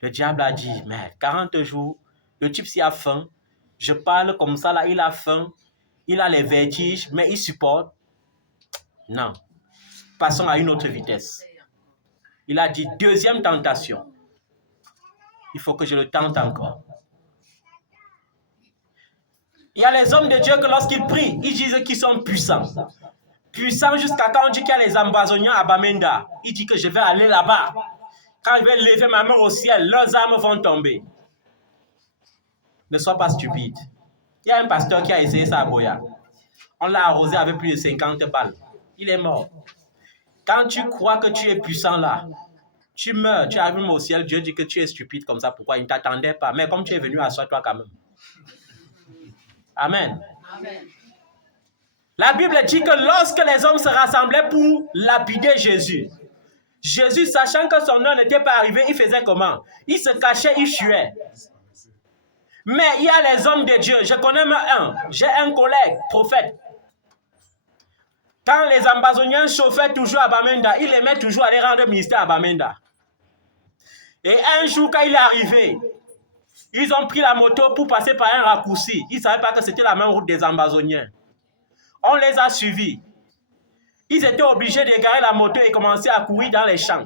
Le diable a dit, mais 40 jours, le type s'y a faim. Je parle comme ça, là, il a faim. Il a les vertiges, mais il supporte. Non. Passons à une autre vitesse. Il a dit, deuxième tentation. Il faut que je le tente encore. Il y a les hommes de Dieu que lorsqu'ils prient, ils disent qu'ils sont puissants. Puissants jusqu'à quand on dit qu'il y a les Ambazoniens à Bamenda. Il dit que je vais aller là-bas. Quand je vais lever ma main au ciel, leurs armes vont tomber. Ne sois pas stupide. Il y a un pasteur qui a essayé ça à Boya. On l'a arrosé avec plus de 50 balles. Il est mort. Quand tu crois que tu es puissant là, tu meurs, tu arrives au ciel, Dieu dit que tu es stupide comme ça. Pourquoi? Il ne t'attendait pas. Mais comme tu es venu, assois-toi quand même. Amen. Amen. La Bible dit que lorsque les hommes se rassemblaient pour lapider Jésus, Jésus, sachant que son heure n'était pas arrivée, il faisait comment? Il se cachait, il fuait. Mais il y a les hommes de Dieu. Je connais même un. J'ai un collègue, prophète. Quand les Ambazoniens chauffaient toujours à Bamenda, il aimait toujours aller rendre ministère à Bamenda. Et un jour, quand il est arrivé, ils ont pris la moto pour passer par un raccourci. Ils ne savaient pas que c'était la même route des Ambazoniens. On les a suivis. Ils étaient obligés de garer la moto et commencer à courir dans les champs.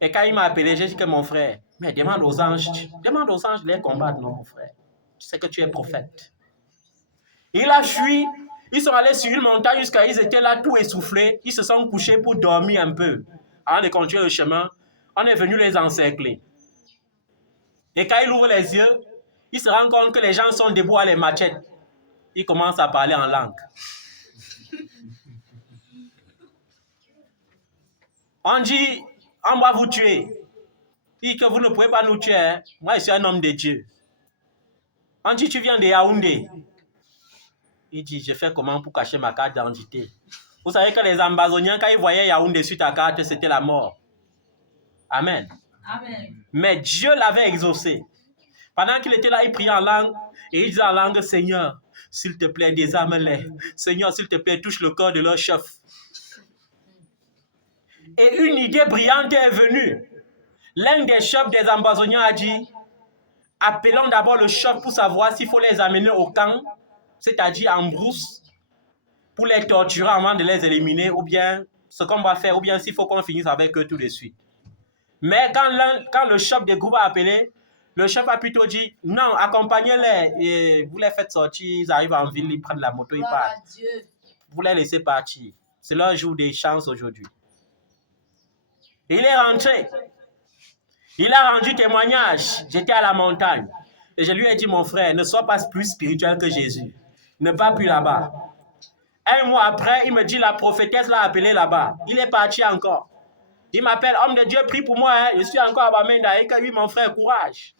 Et quand il m'a appelé, j'ai dit que mon frère, mais demande aux anges de les combattre, non, mon frère. Tu sais que tu es prophète. Il a fui. Ils sont allés sur une montagne jusqu'à ils étaient là tout essoufflés. Ils se sont couchés pour dormir un peu. Avant de continuer le chemin, on est venu les encercler. Et quand il ouvre les yeux, il se rend compte que les gens sont debout à les machettes. Il commence à parler en langue. On dit, on va vous tuer. Il dit que vous ne pouvez pas nous tuer. Hein. Moi, je suis un homme de Dieu. On dit, tu viens de Yaoundé. Il dit, je fais comment pour cacher ma carte d'identité? Vous savez que les Ambazoniens, quand ils voyaient Yaoundé sur ta carte, c'était la mort. Amen. Amen. Mais Dieu l'avait exaucé. Pendant qu'il était là, il priait en langue. Et il disait en langue, Seigneur, s'il te plaît, désarme-les. Seigneur, s'il te plaît, touche le corps de leur chef. Et une idée brillante est venue. L'un des chefs des Ambazoniens a dit, appelons d'abord le chef pour savoir s'il faut les amener au camp, c'est-à-dire en brousse, pour les torturer avant de les éliminer, ou bien ce qu'on va faire, ou bien s'il faut qu'on finisse avec eux tout de suite. Mais quand le chef des groupes a appelé, le chef a plutôt dit, non, accompagnez-les et vous les faites sortir, ils arrivent en ville, ils prennent la moto, ils partent. Vous les laissez partir. C'est leur jour des chances aujourd'hui. Il est rentré. Il a rendu témoignage. J'étais à la montagne. Et je lui ai dit, mon frère, ne sois pas plus spirituel que Jésus. Ne va plus là-bas. Un mois après, il me dit, la prophétesse l'a appelé là-bas. Il est parti encore. Il m'appelle, homme de Dieu, prie pour moi. Hein. Je suis encore à Bamenda. Et que oui, mon frère, courage.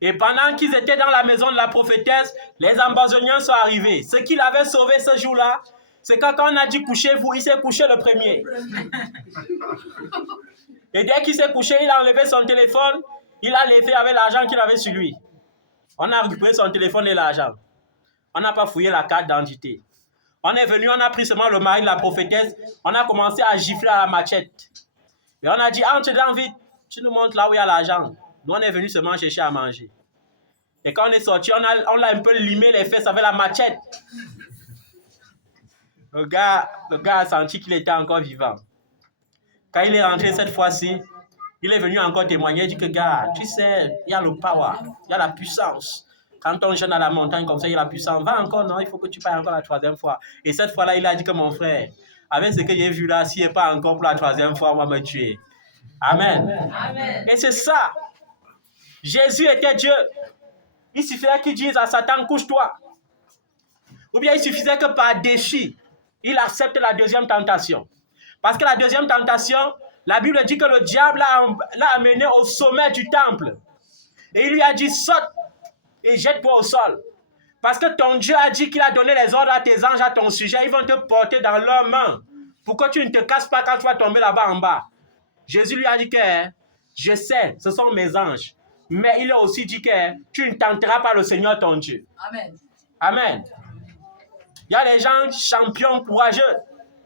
Et pendant qu'ils étaient dans la maison de la prophétesse, les ambazoniens sont arrivés. Ce qu'il avait sauvé ce jour-là, c'est que quand on a dit couchez-vous, il s'est couché le premier. Et dès qu'il s'est couché, il a enlevé son téléphone, il a laissé avec l'argent qu'il avait sur lui. On a récupéré son téléphone et l'argent. On n'a pas fouillé la carte d'identité. On est venu, on a pris seulement le mari de la prophétesse, on a commencé à gifler à la machette. Et on a dit, entre dedans vite, tu nous montres là où il y a l'argent. Nous, on est venu seulement chercher à manger. Et quand on est sorti, on a un peu limé les fesses avec la machette. Le gars a senti qu'il était encore vivant. Quand il est rentré cette fois-ci, il est venu encore témoigner, il dit que gars, tu sais, il y a le power, il y a la puissance. Quand on jeûne à la montagne comme ça, il y a la puissance. Va encore, non, il faut que tu parles encore la troisième fois. Et cette fois-là, il a dit que mon frère, avec ce que j'ai vu là, s'il n'est pas encore pour la troisième fois, on va me tuer. Amen. Amen. Et c'est ça. Jésus était Dieu. Il suffisait qu'il dise à Satan, couche-toi. Ou bien il suffisait que par défi, il accepte la deuxième tentation. Parce que la deuxième tentation, la Bible dit que le diable l'a amené au sommet du temple. Et il lui a dit, saute et jette-toi au sol. Parce que ton Dieu a dit qu'il a donné les ordres à tes anges à ton sujet. Ils vont te porter dans leurs mains pour que tu ne te casses pas quand tu vas tomber là-bas en bas. Jésus lui a dit que je sais, ce sont mes anges. Mais il a aussi dit que tu ne tenteras pas le Seigneur ton Dieu. Amen. Amen. Il y a des gens champions courageux.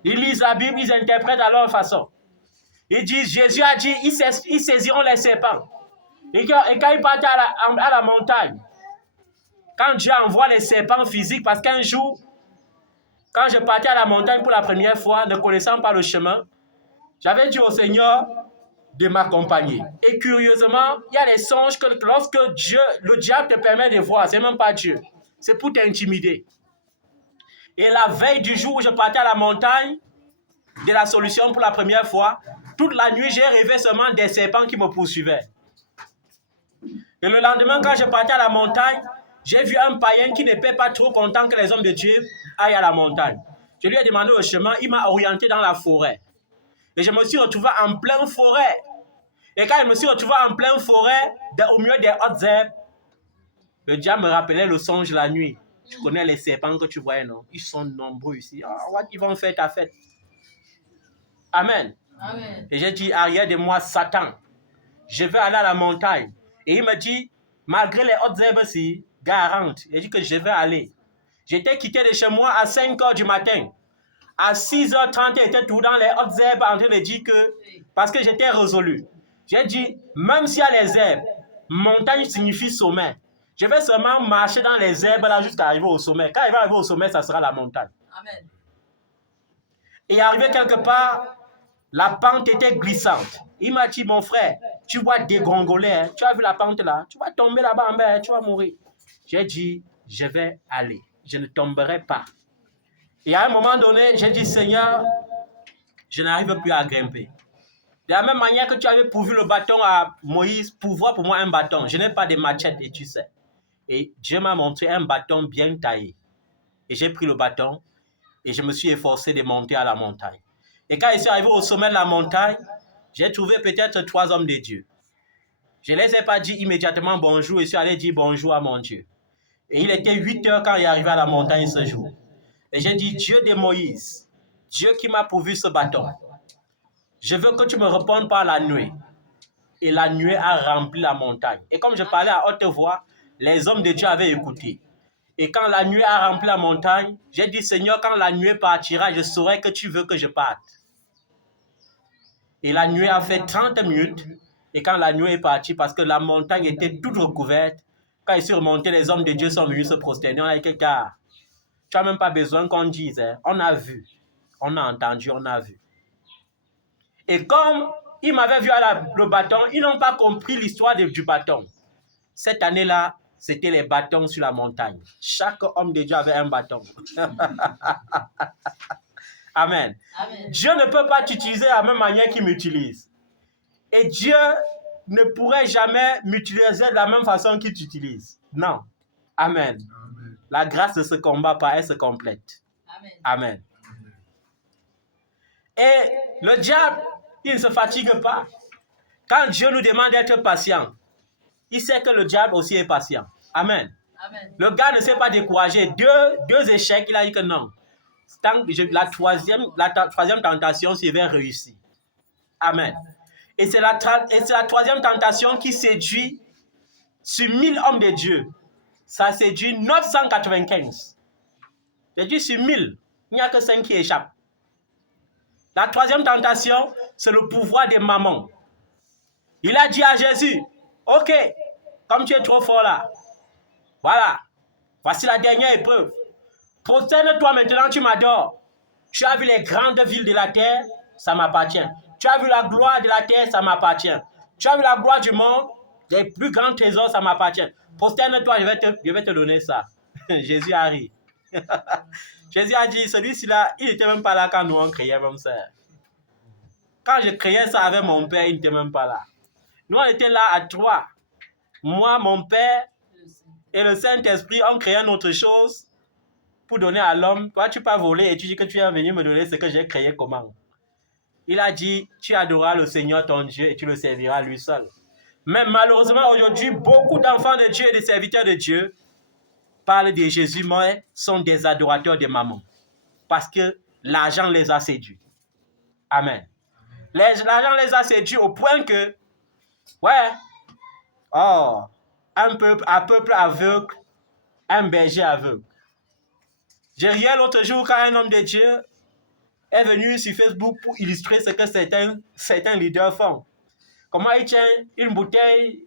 Ils lisent la Bible, ils interprètent à leur façon. Ils disent, Jésus a dit, ils saisiront les serpents. Et quand ils partent à la montagne, quand Dieu envoie les serpents physiques, parce qu'un jour, quand je partais à la montagne pour la première fois, ne connaissant pas le chemin, j'avais dit au Seigneur de m'accompagner. Et curieusement, il y a des songes que lorsque le diable te permet de voir, c'est même pas Dieu, c'est pour t'intimider. Et la veille du jour où je partais à la montagne, de la solution pour la première fois, toute la nuit, j'ai rêvé seulement des serpents qui me poursuivaient. Et le lendemain, quand je partais à la montagne, j'ai vu un païen qui n'était pas trop content que les hommes de Dieu aillent à la montagne. Je lui ai demandé le chemin, il m'a orienté dans la forêt. Et je me suis retrouvé en pleine forêt. Et quand je me suis retrouvé en pleine forêt, au milieu des hautes herbes, le diable me rappelait le songe la nuit. Tu connais les serpents que tu voyais, non? Ils sont nombreux ici. Ils vont faire ta fête. Amen. Amen. Et j'ai dit, arrière de moi, Satan, je vais aller à la montagne. Et il me dit, malgré les hautes herbes ici, garante. Il dit que je vais aller. J'étais quitté de chez moi à 5 h du matin. À 6h30, j'étais tout dans les hautes herbes en train de dire que, parce que j'étais résolu. J'ai dit, même s'il y a les herbes, montagne signifie sommet. Je vais seulement marcher dans les herbes là jusqu'à arriver au sommet. Quand il va arriver au sommet, ça sera la montagne. Amen. Et arrivé quelque part, la pente était glissante. Il m'a dit, mon frère, tu vas dégringoler, hein? Tu as vu la pente là? Tu vas tomber là-bas en bas, hein? Tu vas mourir. J'ai dit, je vais aller. Je ne tomberai pas. Et à un moment donné, j'ai dit, Seigneur, je n'arrive plus à grimper. De la même manière que tu avais pourvu le bâton à Moïse, pourvois pour moi un bâton. Je n'ai pas de machette, et tu sais. Et Dieu m'a montré un bâton bien taillé. Et j'ai pris le bâton et je me suis efforcé de monter à la montagne. Et quand je suis arrivé au sommet de la montagne, j'ai trouvé peut-être 3 hommes de Dieu. Je ne les ai pas dit immédiatement bonjour et je suis allé dire bonjour à mon Dieu. Et il était 8 h quand il est arrivé à la montagne ce jour. Et j'ai dit, Dieu de Moïse, Dieu qui m'a pourvu ce bâton, je veux que tu me répondes par la nuée. Et la nuée a rempli la montagne. Et comme je parlais à haute voix, les hommes de Dieu avaient écouté. Et quand la nuée a rempli la montagne, j'ai dit, Seigneur, quand la nuée partira, je saurai que tu veux que je parte. Et la nuée a fait 30 minutes. Et quand la nuée est partie, parce que la montagne était toute recouverte, quand ils sont remontés, les hommes de Dieu sont venus se prosterner. On a dit, gars, tu n'as même pas besoin qu'on dise. Hein. On a vu, on a entendu, on a vu. Et comme ils m'avaient vu à le bâton, ils n'ont pas compris l'histoire du bâton. Cette année-là, c'était les bâtons sur la montagne. Chaque homme de Dieu avait un bâton. Amen. Amen. Dieu ne peut pas t'utiliser de la même manière qu'il m'utilise. Et Dieu ne pourrait jamais m'utiliser de la même façon qu'il t'utilise. Non. Amen. Amen. La grâce ne se combat pas, elle se complète. Amen. Amen. Et le diable, il ne se fatigue pas. Quand Dieu nous demande d'être patient, il sait que le diable aussi est patient. Amen. Amen. Le gars ne s'est pas découragé. Deux échecs, il a dit que non. La troisième tentation, s'il avait réussi. Amen. Et c'est la troisième tentation qui séduit sur 1000 hommes de Dieu. Ça séduit 995. J'ai dit sur 1000, il n'y a que 5 qui échappent. La troisième tentation, c'est le pouvoir des mamans. Il a dit à Jésus, ok, comme tu es trop fort là, voilà, voici la dernière épreuve. Prosterne-toi maintenant, tu m'adores. Tu as vu les grandes villes de la terre, ça m'appartient. Tu as vu la gloire de la terre, ça m'appartient. Tu as vu la gloire du monde, les plus grands trésors, ça m'appartient. Prosterne-toi, je vais te donner ça. Jésus a ri. Jésus a dit, celui-ci là, il n'était même pas là quand nous on criait même ça. Quand je criais ça avec mon père, il n'était même pas là. Nous on était là à 3. Moi, mon père et le Saint-Esprit, on créait autre chose pour donner à l'homme. Toi, tu peux voler et tu dis que tu es venu me donner ce que j'ai créé comment. Il a dit, tu adoreras le Seigneur ton Dieu et tu le serviras lui seul. Mais malheureusement, aujourd'hui, beaucoup d'enfants de Dieu et de serviteurs de Dieu parlent de Jésus, mais sont des adorateurs de maman. Parce que l'argent les a séduits. Amen. L'argent les a séduits au point que, ouais, oh, un peuple aveugle, un berger aveugle. J'ai riais l'autre jour quand un homme de Dieu est venu sur Facebook pour illustrer ce que certains leaders font. Comment il tient une bouteille,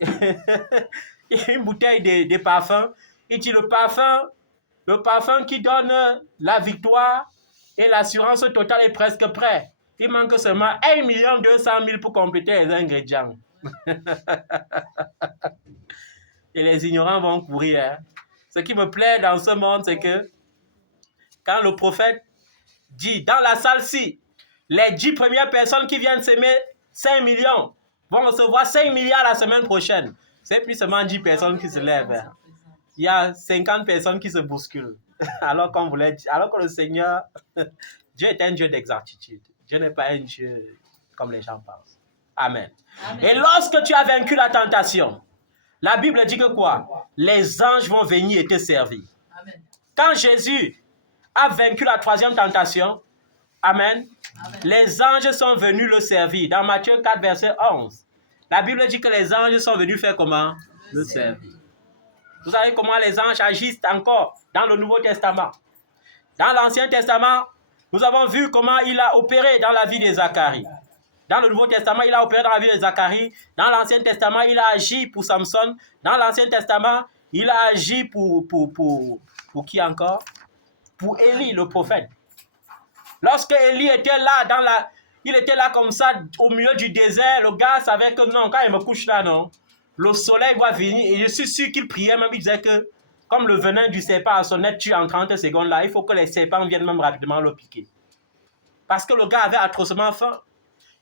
une bouteille de parfum. Il dit le parfum qui donne la victoire et l'assurance totale est presque prêt. Il manque seulement 1 200 000 pour compléter les ingrédients. Et les ignorants vont courir. Ce qui me plaît dans ce monde, c'est que quand le prophète dit, dans la salle-ci, les 10 premières personnes qui viennent s'aimer 5 millions vont recevoir 5 milliards la semaine prochaine. C'est plus seulement 10 personnes qui se lèvent. Il y a 50 personnes qui se bousculent. Alors que le Seigneur, Dieu est un Dieu d'exactitude. Dieu n'est pas un Dieu comme les gens pensent. Amen. Amen. Et lorsque tu as vaincu la tentation, la Bible dit que quoi? Les anges vont venir et te servir. Amen. Quand Jésus a vaincu la troisième tentation, amen, amen, les anges sont venus le servir. Dans Matthieu 4, verset 11, la Bible dit que les anges sont venus faire comment? Le servir. Vous savez comment les anges agissent encore dans le Nouveau Testament. Dans l'Ancien Testament, nous avons vu comment il a opéré dans la vie de Zacharie. Dans le Nouveau Testament, il a opéré dans la vie de Zacharie. Dans l'Ancien Testament, il a agi pour Samson. Dans l'Ancien Testament, il a agi pour qui encore? Pour Élie, le prophète. Lorsque Élie était là, il était là comme ça, au milieu du désert, le gars savait que non, quand il me couche là, non, le soleil va venir. Et je suis sûr qu'il priait même, il disait que comme le venin du serpent à son être tue en 30 secondes là, il faut que les serpents viennent même rapidement le piquer. Parce que le gars avait atrocement faim.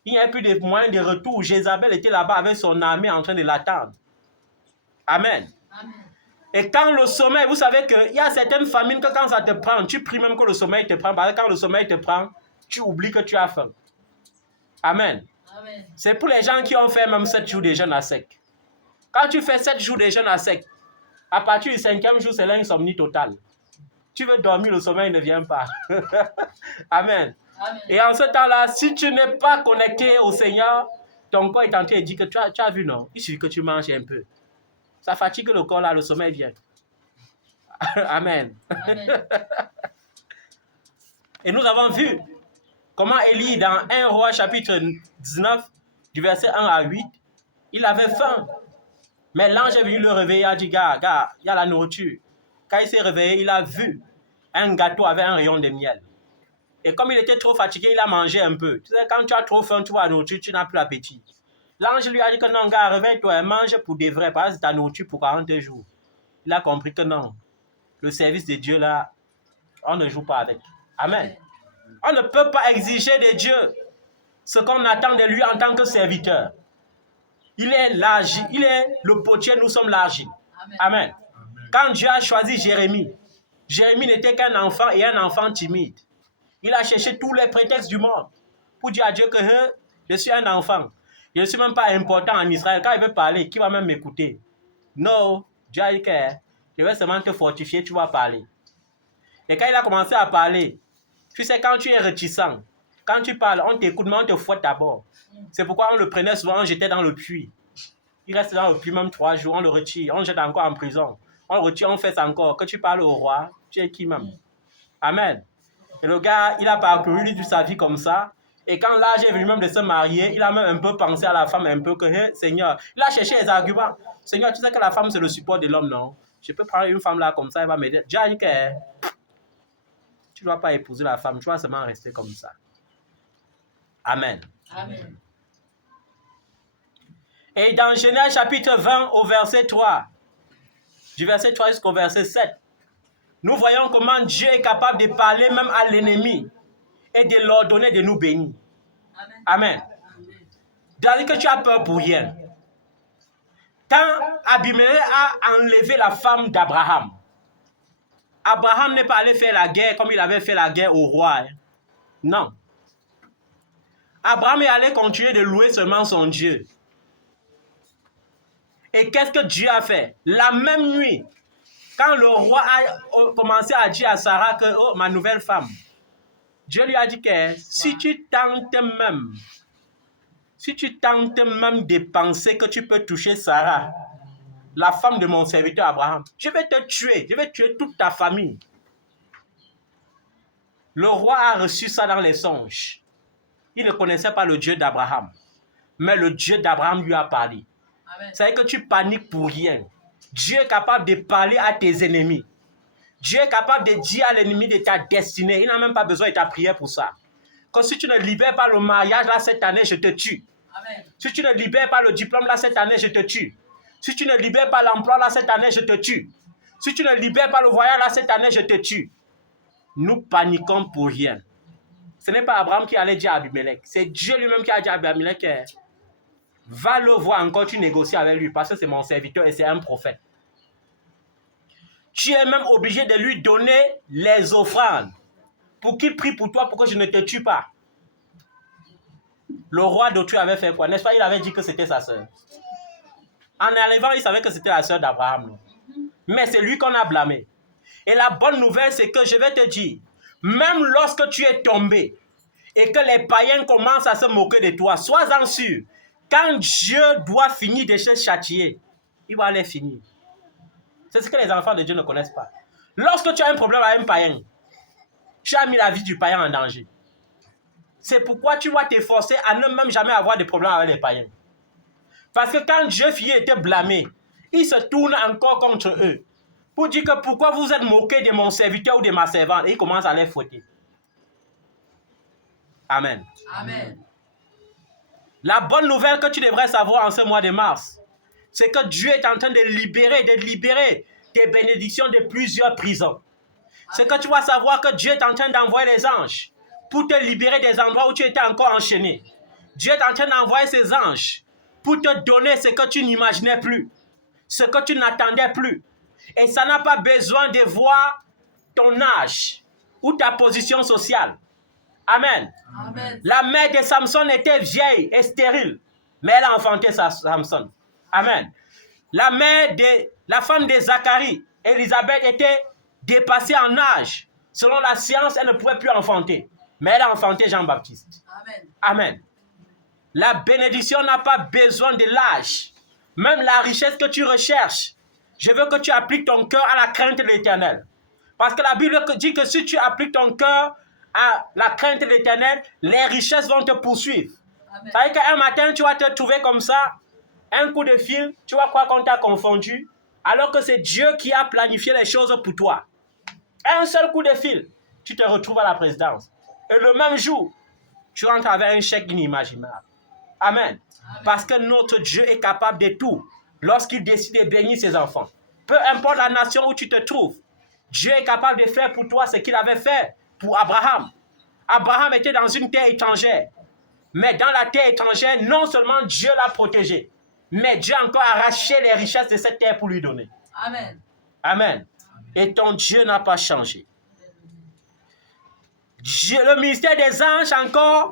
Il n'y avait plus de moyens de retour. Jézabel était là-bas avec son armée en train de l'attendre. Amen. Amen. Et quand le sommeil, vous savez qu'il y a certaines famines que quand ça te prend, tu pries même que le sommeil te prend. Parce que quand le sommeil te prend, tu oublies que tu as faim. Amen. Amen. C'est pour les gens qui ont fait même 7 jours de jeûne à sec. Quand tu fais 7 jours de jeûne à sec, à partir du 5e jour, c'est l'insomnie totale. Tu veux dormir, le sommeil ne vient pas. Amen. Amen. Et en ce temps-là, si tu n'es pas connecté au Seigneur, ton corps est en train de dire que tu as vu, non? Il suffit que tu manges un peu. Ça fatigue le corps, là, le sommeil vient. Amen. Amen. Et nous avons vu comment Élie, dans 1 Roi chapitre 19, du verset 1 à 8, il avait faim. Mais l'ange est venu le réveiller, il a dit, gars, il y a la nourriture. Quand il s'est réveillé, il a vu un gâteau avec un rayon de miel. Et comme il était trop fatigué, il a mangé un peu. Tu sais, quand tu as trop faim, tu vois la nourriture, tu n'as plus appétit. L'ange lui a dit que non, gars, réveille-toi, mange pour de vrai, parce que c'est ta nourriture pour 40 jours. Il a compris que non. Le service de Dieu, là, on ne joue pas avec. Amen. On ne peut pas exiger de Dieu ce qu'on attend de lui en tant que serviteur. Il est l'argile, il est le potier, nous sommes l'argile. Amen. Quand Dieu a choisi Jérémie, Jérémie n'était qu'un enfant et un enfant timide. Il a cherché tous les prétextes du monde pour dire à Dieu que je suis un enfant. Je ne suis même pas important en Israël. Quand il veut parler, qui va même m'écouter? Non, Dieu a dit que je vais seulement te fortifier, tu vas parler. Et quand il a commencé à parler, tu sais, quand tu es réticent, quand tu parles, on t'écoute, mais on te fouette d'abord. C'est pourquoi on le prenait souvent, on jetait dans le puits. Il reste dans le puits même 3 jours, on le retire, on le jette encore en prison. On le retire, on fait ça encore. Que tu parles au roi, tu es qui même? Amen. Et le gars, il a parcouru toute sa vie comme ça. Et quand l'âge est venu même de se marier, il a même un peu pensé à la femme, un peu que, hey, Seigneur, il a cherché les arguments. Seigneur, tu sais que la femme, c'est le support de l'homme, non? Je peux prendre une femme là comme ça, elle va m'aider. Dieu a dit que tu ne dois pas épouser la femme, tu dois seulement rester comme ça. Amen. Amen. Et dans Genèse chapitre 20 au verset 3, du verset 3 jusqu'au verset 7, nous voyons comment Dieu est capable de parler même à l'ennemi et de l'ordonner de nous bénir. Amen. C'est-à-dire que tu as peur pour rien. Quand Abimelech a enlevé la femme d'Abraham, Abraham n'est pas allé faire la guerre comme il avait fait la guerre au roi. Non. Abraham est allé continuer de louer seulement son Dieu. Et qu'est-ce que Dieu a fait? La même nuit, quand le roi a commencé à dire à Sarah que, oh, ma nouvelle femme, Dieu lui a dit que si tu tentes même de penser que tu peux toucher Sarah, la femme de mon serviteur Abraham, je vais te tuer, je vais tuer toute ta famille. Le roi a reçu ça dans les songes. Il ne connaissait pas le Dieu d'Abraham, mais le Dieu d'Abraham lui a parlé. C'est que tu paniques pour rien. Dieu est capable de parler à tes ennemis. Dieu est capable de dire à l'ennemi de ta destinée. Il n'a même pas besoin de ta prière pour ça. Que si tu ne libères pas le mariage là cette année, je te tue. Amen. Si tu ne libères pas le diplôme là cette année, je te tue. Si tu ne libères pas l'emploi là cette année, je te tue. Si tu ne libères pas le voyage là cette année, je te tue. Nous paniquons pour rien. Ce n'est pas Abraham qui allait dire à Abimelech. C'est Dieu lui-même qui a dit à Abimelech, va le voir encore, tu négocies avec lui parce que c'est mon serviteur et c'est un prophète. Tu es même obligé de lui donner les offrandes pour qu'il prie pour toi pour que je ne te tue pas. Le roi d'Autriche avait fait quoi? N'est-ce pas? Il avait dit que c'était sa sœur. En arrivant, il savait que c'était la sœur d'Abraham. Mais c'est lui qu'on a blâmé. Et la bonne nouvelle, c'est que je vais te dire, même lorsque tu es tombé et que les païens commencent à se moquer de toi, sois-en sûr, quand Dieu doit finir de se châtier, il va les finir. C'est ce que les enfants de Dieu ne connaissent pas. Lorsque tu as un problème avec un païen, tu as mis la vie du païen en danger. C'est pourquoi tu dois t'efforcer à ne même jamais avoir de problème avec les païens. Parce que quand Dieu finit de te blâmer, il se tourne encore contre eux pour dire que pourquoi vous êtes moqué de mon serviteur ou de ma servante, et il commence à les fouetter. Amen. Amen. La bonne nouvelle que tu devrais savoir en ce mois de mars, c'est que Dieu est en train de libérer tes bénédictions de plusieurs prisons. C'est que tu vas savoir que Dieu est en train d'envoyer les anges pour te libérer des endroits où tu étais encore enchaîné. Dieu est en train d'envoyer ses anges pour te donner ce que tu n'imaginais plus, ce que tu n'attendais plus. Et ça n'a pas besoin de voir ton âge ou ta position sociale. Amen. Amen. La mère de Samson était vieille et stérile, mais elle a enfanté Samson. Amen. La femme de Zacharie, Élisabeth, était dépassée en âge. Selon la science, elle ne pouvait plus enfanter, mais elle a enfanté Jean-Baptiste. Amen. Amen. La bénédiction n'a pas besoin de l'âge. Même la richesse que tu recherches, je veux que tu appliques ton cœur à la crainte de l'Éternel. Parce que la Bible dit que si tu appliques ton cœur à la crainte de l'Éternel, les richesses vont te poursuivre. C'est-à-dire qu'un matin, tu vas te trouver comme ça, un coup de fil, tu vas croire qu'on t'a confondu, alors que c'est Dieu qui a planifié les choses pour toi. Un seul coup de fil, tu te retrouves à la présidence. Et le même jour, tu rentres avec un chèque inimaginable. Amen. Parce que notre Dieu est capable de tout lorsqu'il décide de bénir ses enfants. Peu importe la nation où tu te trouves, Dieu est capable de faire pour toi ce qu'il avait fait pour Abraham. Abraham était dans une terre étrangère. Mais dans la terre étrangère, non seulement Dieu l'a protégé, mais Dieu a encore arraché les richesses de cette terre pour lui donner. Amen. Amen. Et ton Dieu n'a pas changé. Le ministère des anges encore,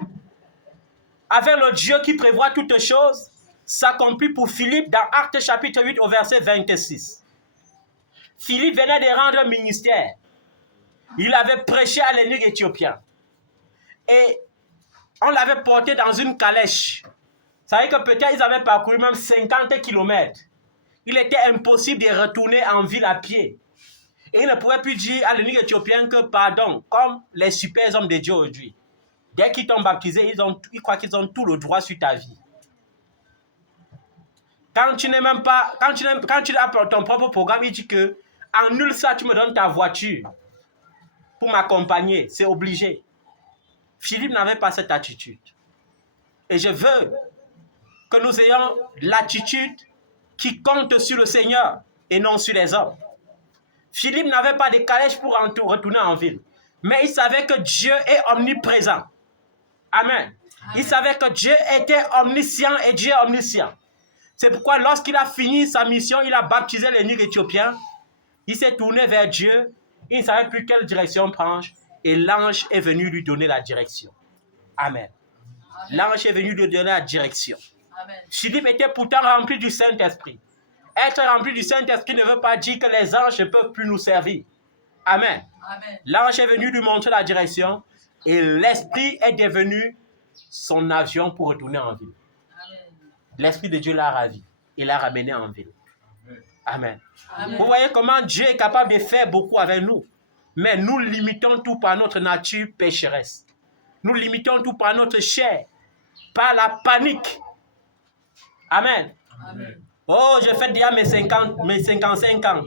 avec le Dieu qui prévoit toutes choses, s'accomplit pour Philippe dans Actes chapitre 8 au verset 26. Philippe venait de rendre un ministère. Il avait prêché à l'eunuque éthiopien. Et on l'avait porté dans une calèche. Ça veut dire que peut-être ils avaient parcouru même 50 kilomètres. Il était impossible de retourner en ville à pied. Et il ne pouvait plus dire à l'eunuque éthiopien que pardon, comme les super hommes de Dieu aujourd'hui. Dès qu'ils t'ont baptisé, ils croient qu'ils ont tout le droit sur ta vie. Quand tu n'es même pas, quand tu as ton propre programme, il dit que en nul ça, tu me donnes ta voiture pour m'accompagner. C'est obligé. Philippe n'avait pas cette attitude. Et je veux que nous ayons l'attitude qui compte sur le Seigneur et non sur les hommes. Philippe n'avait pas de calèche pour retourner en ville. Mais il savait que Dieu est omniprésent. Amen. Il savait que Dieu était omniscient et Dieu est omniscient. C'est pourquoi lorsqu'il a fini sa mission, il a baptisé l'eunuque éthiopien. Il s'est tourné vers Dieu. Il ne savait plus quelle direction prendre. Et l'ange est venu lui donner la direction. Amen. L'ange est venu lui donner la direction. Amen. Philippe était pourtant rempli du Saint-Esprit. Être rempli du Saint-Esprit ne veut pas dire que les anges ne peuvent plus nous servir. Amen. Amen. L'ange est venu lui montrer la direction et l'Esprit est devenu son avion pour retourner en ville. Amen. L'Esprit de Dieu l'a ravi et l'a ramené en ville. Amen. Amen. Vous voyez comment Dieu est capable de faire beaucoup avec nous. Mais nous limitons tout par notre nature pécheresse. Nous limitons tout par notre chair, par la panique. Amen. Amen. Oh, je fais déjà mes 55 ans.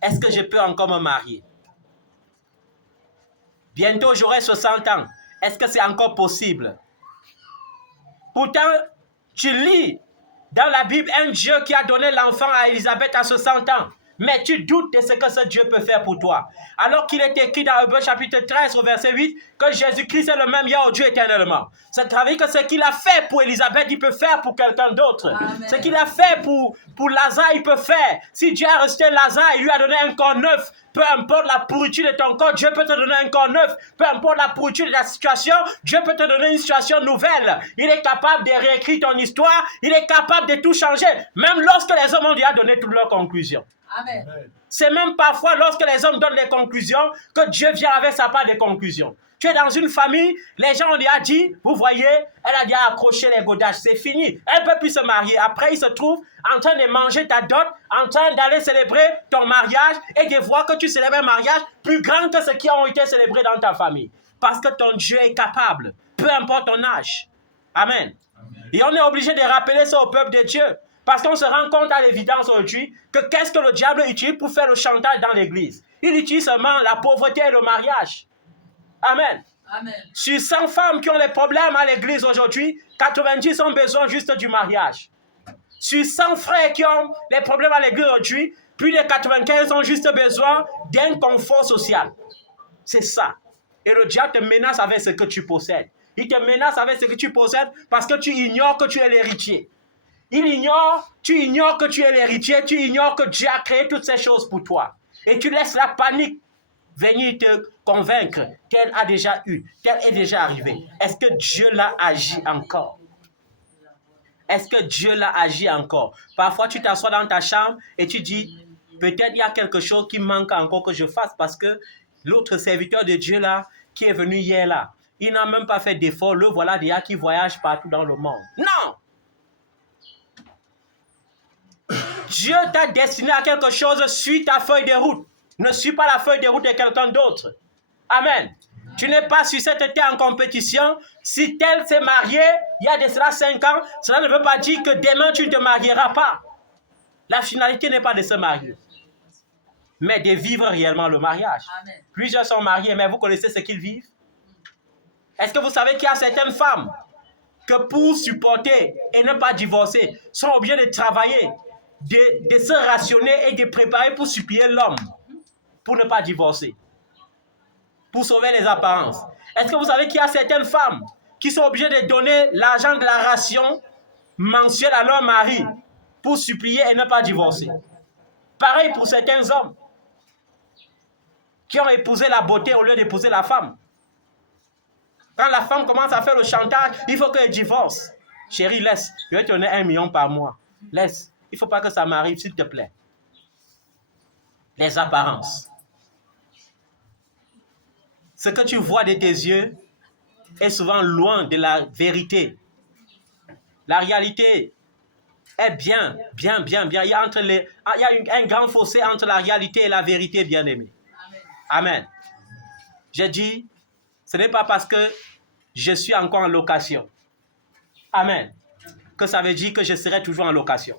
Est-ce que je peux encore me marier? Bientôt, j'aurai 60 ans. Est-ce que c'est encore possible? Pourtant, tu lis dans la Bible un Dieu qui a donné l'enfant à Élisabeth à 60 ans. Mais tu doutes de ce que ce Dieu peut faire pour toi. Alors qu'il est écrit dans Hébreux chapitre 13 au verset 8 que Jésus-Christ est le même hier au Dieu éternellement. Ça veut dire que ce qu'il a fait pour Élisabeth, il peut faire pour quelqu'un d'autre. Ce qu'il a fait pour Lazare, il peut faire. Si Dieu a ressuscité Lazare, il lui a donné un corps neuf. Peu importe la pourriture de ton corps, Dieu peut te donner un corps neuf. Peu importe la pourriture de ta situation, Dieu peut te donner une situation nouvelle. Il est capable de réécrire ton histoire. Il est capable de tout changer. Même lorsque les hommes ont déjà donné toutes leurs conclusions. Amen. C'est même parfois lorsque les hommes donnent des conclusions que Dieu vient avec sa part de conclusions. Tu es dans une famille, les gens ont déjà dit, vous voyez, elle a déjà accroché les godages, c'est fini. Elle ne peut plus se marier. Après, il se trouve en train de manger ta dot, en train d'aller célébrer ton mariage et de voir que tu célèbres un mariage plus grand que ce qui a été célébré dans ta famille. Parce que ton Dieu est capable, peu importe ton âge. Amen. Amen. Et on est obligé de rappeler ça au peuple de Dieu. Parce qu'on se rend compte à l'évidence aujourd'hui que qu'est-ce que le diable utilise pour faire le chantage dans l'église? Il utilise seulement la pauvreté et le mariage. Amen. Amen. Sur 100 femmes qui ont des problèmes à l'église aujourd'hui, 90 ont besoin juste du mariage. Sur 100 frères qui ont des problèmes à l'église aujourd'hui, plus de 95 ont juste besoin d'un confort social. C'est ça. Et le diable te menace avec ce que tu possèdes. Il te menace avec ce que tu possèdes parce que tu ignores que tu es l'héritier. Tu ignores que tu es l'héritier, tu ignores que Dieu a créé toutes ces choses pour toi. Et tu laisses la panique venir te convaincre qu'elle a déjà eu, qu'elle est déjà arrivée. Est-ce que Dieu l'a agi encore? Est-ce que Dieu l'a agi encore? Parfois, tu t'assois dans ta chambre et tu dis, peut-être il y a quelque chose qui manque encore que je fasse parce que l'autre serviteur de Dieu là, qui est venu hier là, il n'a même pas fait d'effort, le voilà déjà qui voyage partout dans le monde. Non! Dieu t'a destiné à quelque chose, suis ta feuille de route. Ne suis pas la feuille de route de quelqu'un d'autre. Amen. Tu n'es pas sur cette terre en compétition. Si tel s'est marié, il y a de cela 5 ans, cela ne veut pas dire que demain tu ne te marieras pas. La finalité n'est pas de se marier, mais de vivre réellement le mariage. Amen. Plusieurs sont mariés, mais vous connaissez ce qu'ils vivent? Est-ce que vous savez qu'il y a certaines femmes que pour supporter et ne pas divorcer, sont obligées de travailler, de se rationner et de préparer pour supplier l'homme pour ne pas divorcer, pour sauver les apparences. Est-ce que vous savez qu'il y a certaines femmes qui sont obligées de donner l'argent de la ration mensuelle à leur mari pour supplier et ne pas divorcer? Pareil pour certains hommes qui ont épousé la beauté au lieu d'épouser la femme. Quand la femme commence à faire le chantage, il faut qu'elle divorce. Chérie, laisse. Je vais te donner 1 million par mois. Laisse. Il ne faut pas que ça m'arrive, s'il te plaît. Les apparences. Ce que tu vois de tes yeux est souvent loin de la vérité. La réalité est bien. Il y a un grand fossé entre la réalité et la vérité, bien-aimé. Amen. J'ai dit, ce n'est pas parce que je suis encore en location. Amen. Que ça veut dire que je serai toujours en location.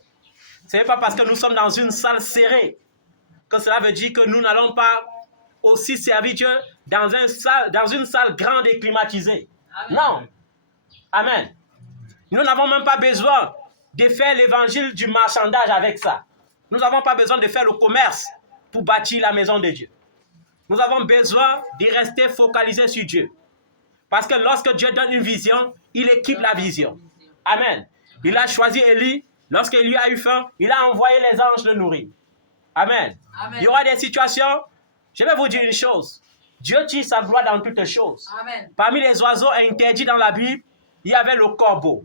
Ce n'est pas parce que nous sommes dans une salle serrée que cela veut dire que nous n'allons pas aussi servir Dieu dans une salle grande et climatisée. Amen. Non. Amen. Nous n'avons même pas besoin de faire l'évangile du marchandage avec ça. Nous n'avons pas besoin de faire le commerce pour bâtir la maison de Dieu. Nous avons besoin de rester focalisés sur Dieu. Parce que lorsque Dieu donne une vision, il équipe la vision. Amen. Il a choisi Élie. Lorsqu'Élie a eu faim, il a envoyé les anges le nourrir. Amen. Amen. Il y aura des situations, je vais vous dire une chose. Dieu tire sa gloire dans toutes choses. Amen. Parmi les oiseaux interdits dans la Bible, il y avait le corbeau.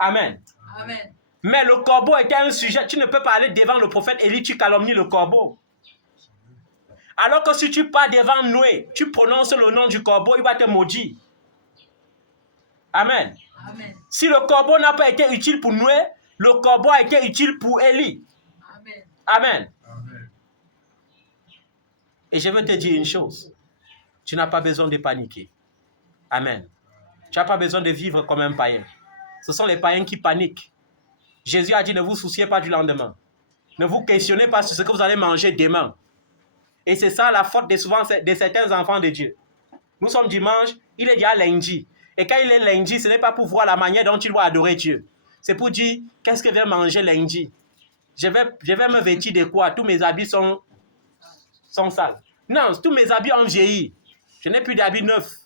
Amen. Amen. Mais le corbeau était un sujet, tu ne peux pas aller devant le prophète Élie, tu calomnies le corbeau. Alors que si tu pars devant Noé, tu prononces le nom du corbeau, il va te maudire. Amen. Amen. Si le corbeau n'a pas été utile pour Noé, le corbeau a été utile pour Élie. Amen. Amen. Amen. Et je veux te dire une chose. Tu n'as pas besoin de paniquer. Amen. Tu n'as pas besoin de vivre comme un païen. Ce sont les païens qui paniquent. Jésus a dit, ne vous souciez pas du lendemain. Ne vous questionnez pas sur ce que vous allez manger demain. Et c'est ça la faute de certains enfants de Dieu. Nous sommes dimanche, il est déjà lundi. Et quand il est lundi, ce n'est pas pour voir la manière dont tu dois adorer Dieu. C'est pour dire, qu'est-ce que je vais manger lundi? Je vais me vêtir de quoi? Tous mes habits sont sales. Non, tous mes habits ont vieilli. Je n'ai plus d'habits neufs.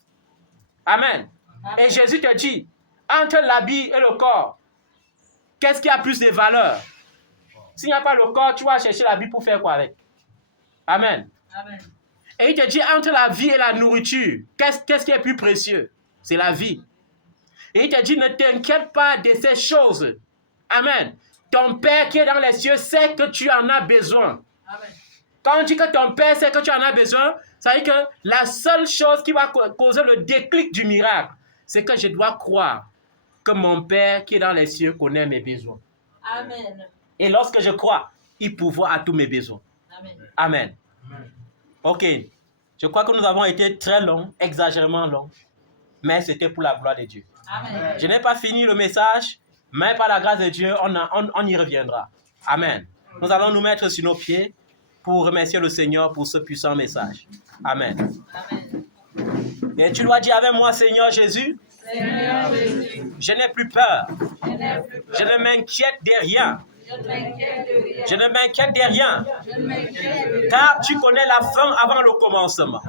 Amen. Amen. Et Jésus te dit, entre l'habit et le corps, qu'est-ce qui a plus de valeur? S'il n'y a pas le corps, tu vas chercher l'habit pour faire quoi avec? Amen. Amen. Et il te dit, entre la vie et la nourriture, qu'est-ce qui est plus précieux? C'est la vie. Et il te dit, ne t'inquiète pas de ces choses. Amen. Ton Père qui est dans les cieux sait que tu en as besoin. Amen. Quand on dit que ton Père sait que tu en as besoin, ça veut dire que la seule chose qui va causer le déclic du miracle, c'est que je dois croire que mon Père qui est dans les cieux connaît mes besoins. Amen. Et lorsque je crois, il pourvoit à tous mes besoins. Amen. Amen. Amen. Ok. Je crois que nous avons été très longs, exagérément longs, mais c'était pour la gloire de Dieu. Amen. Je n'ai pas fini le message, mais par la grâce de Dieu, on y reviendra. Amen. Nous allons nous mettre sur nos pieds pour remercier le Seigneur pour ce puissant message. Amen. Amen. Et tu dois dire avec moi, Seigneur Jésus, Seigneur Jésus, je n'ai plus peur. Je ne m'inquiète de rien. Je ne m'inquiète de rien. Car tu connais la fin avant le commencement.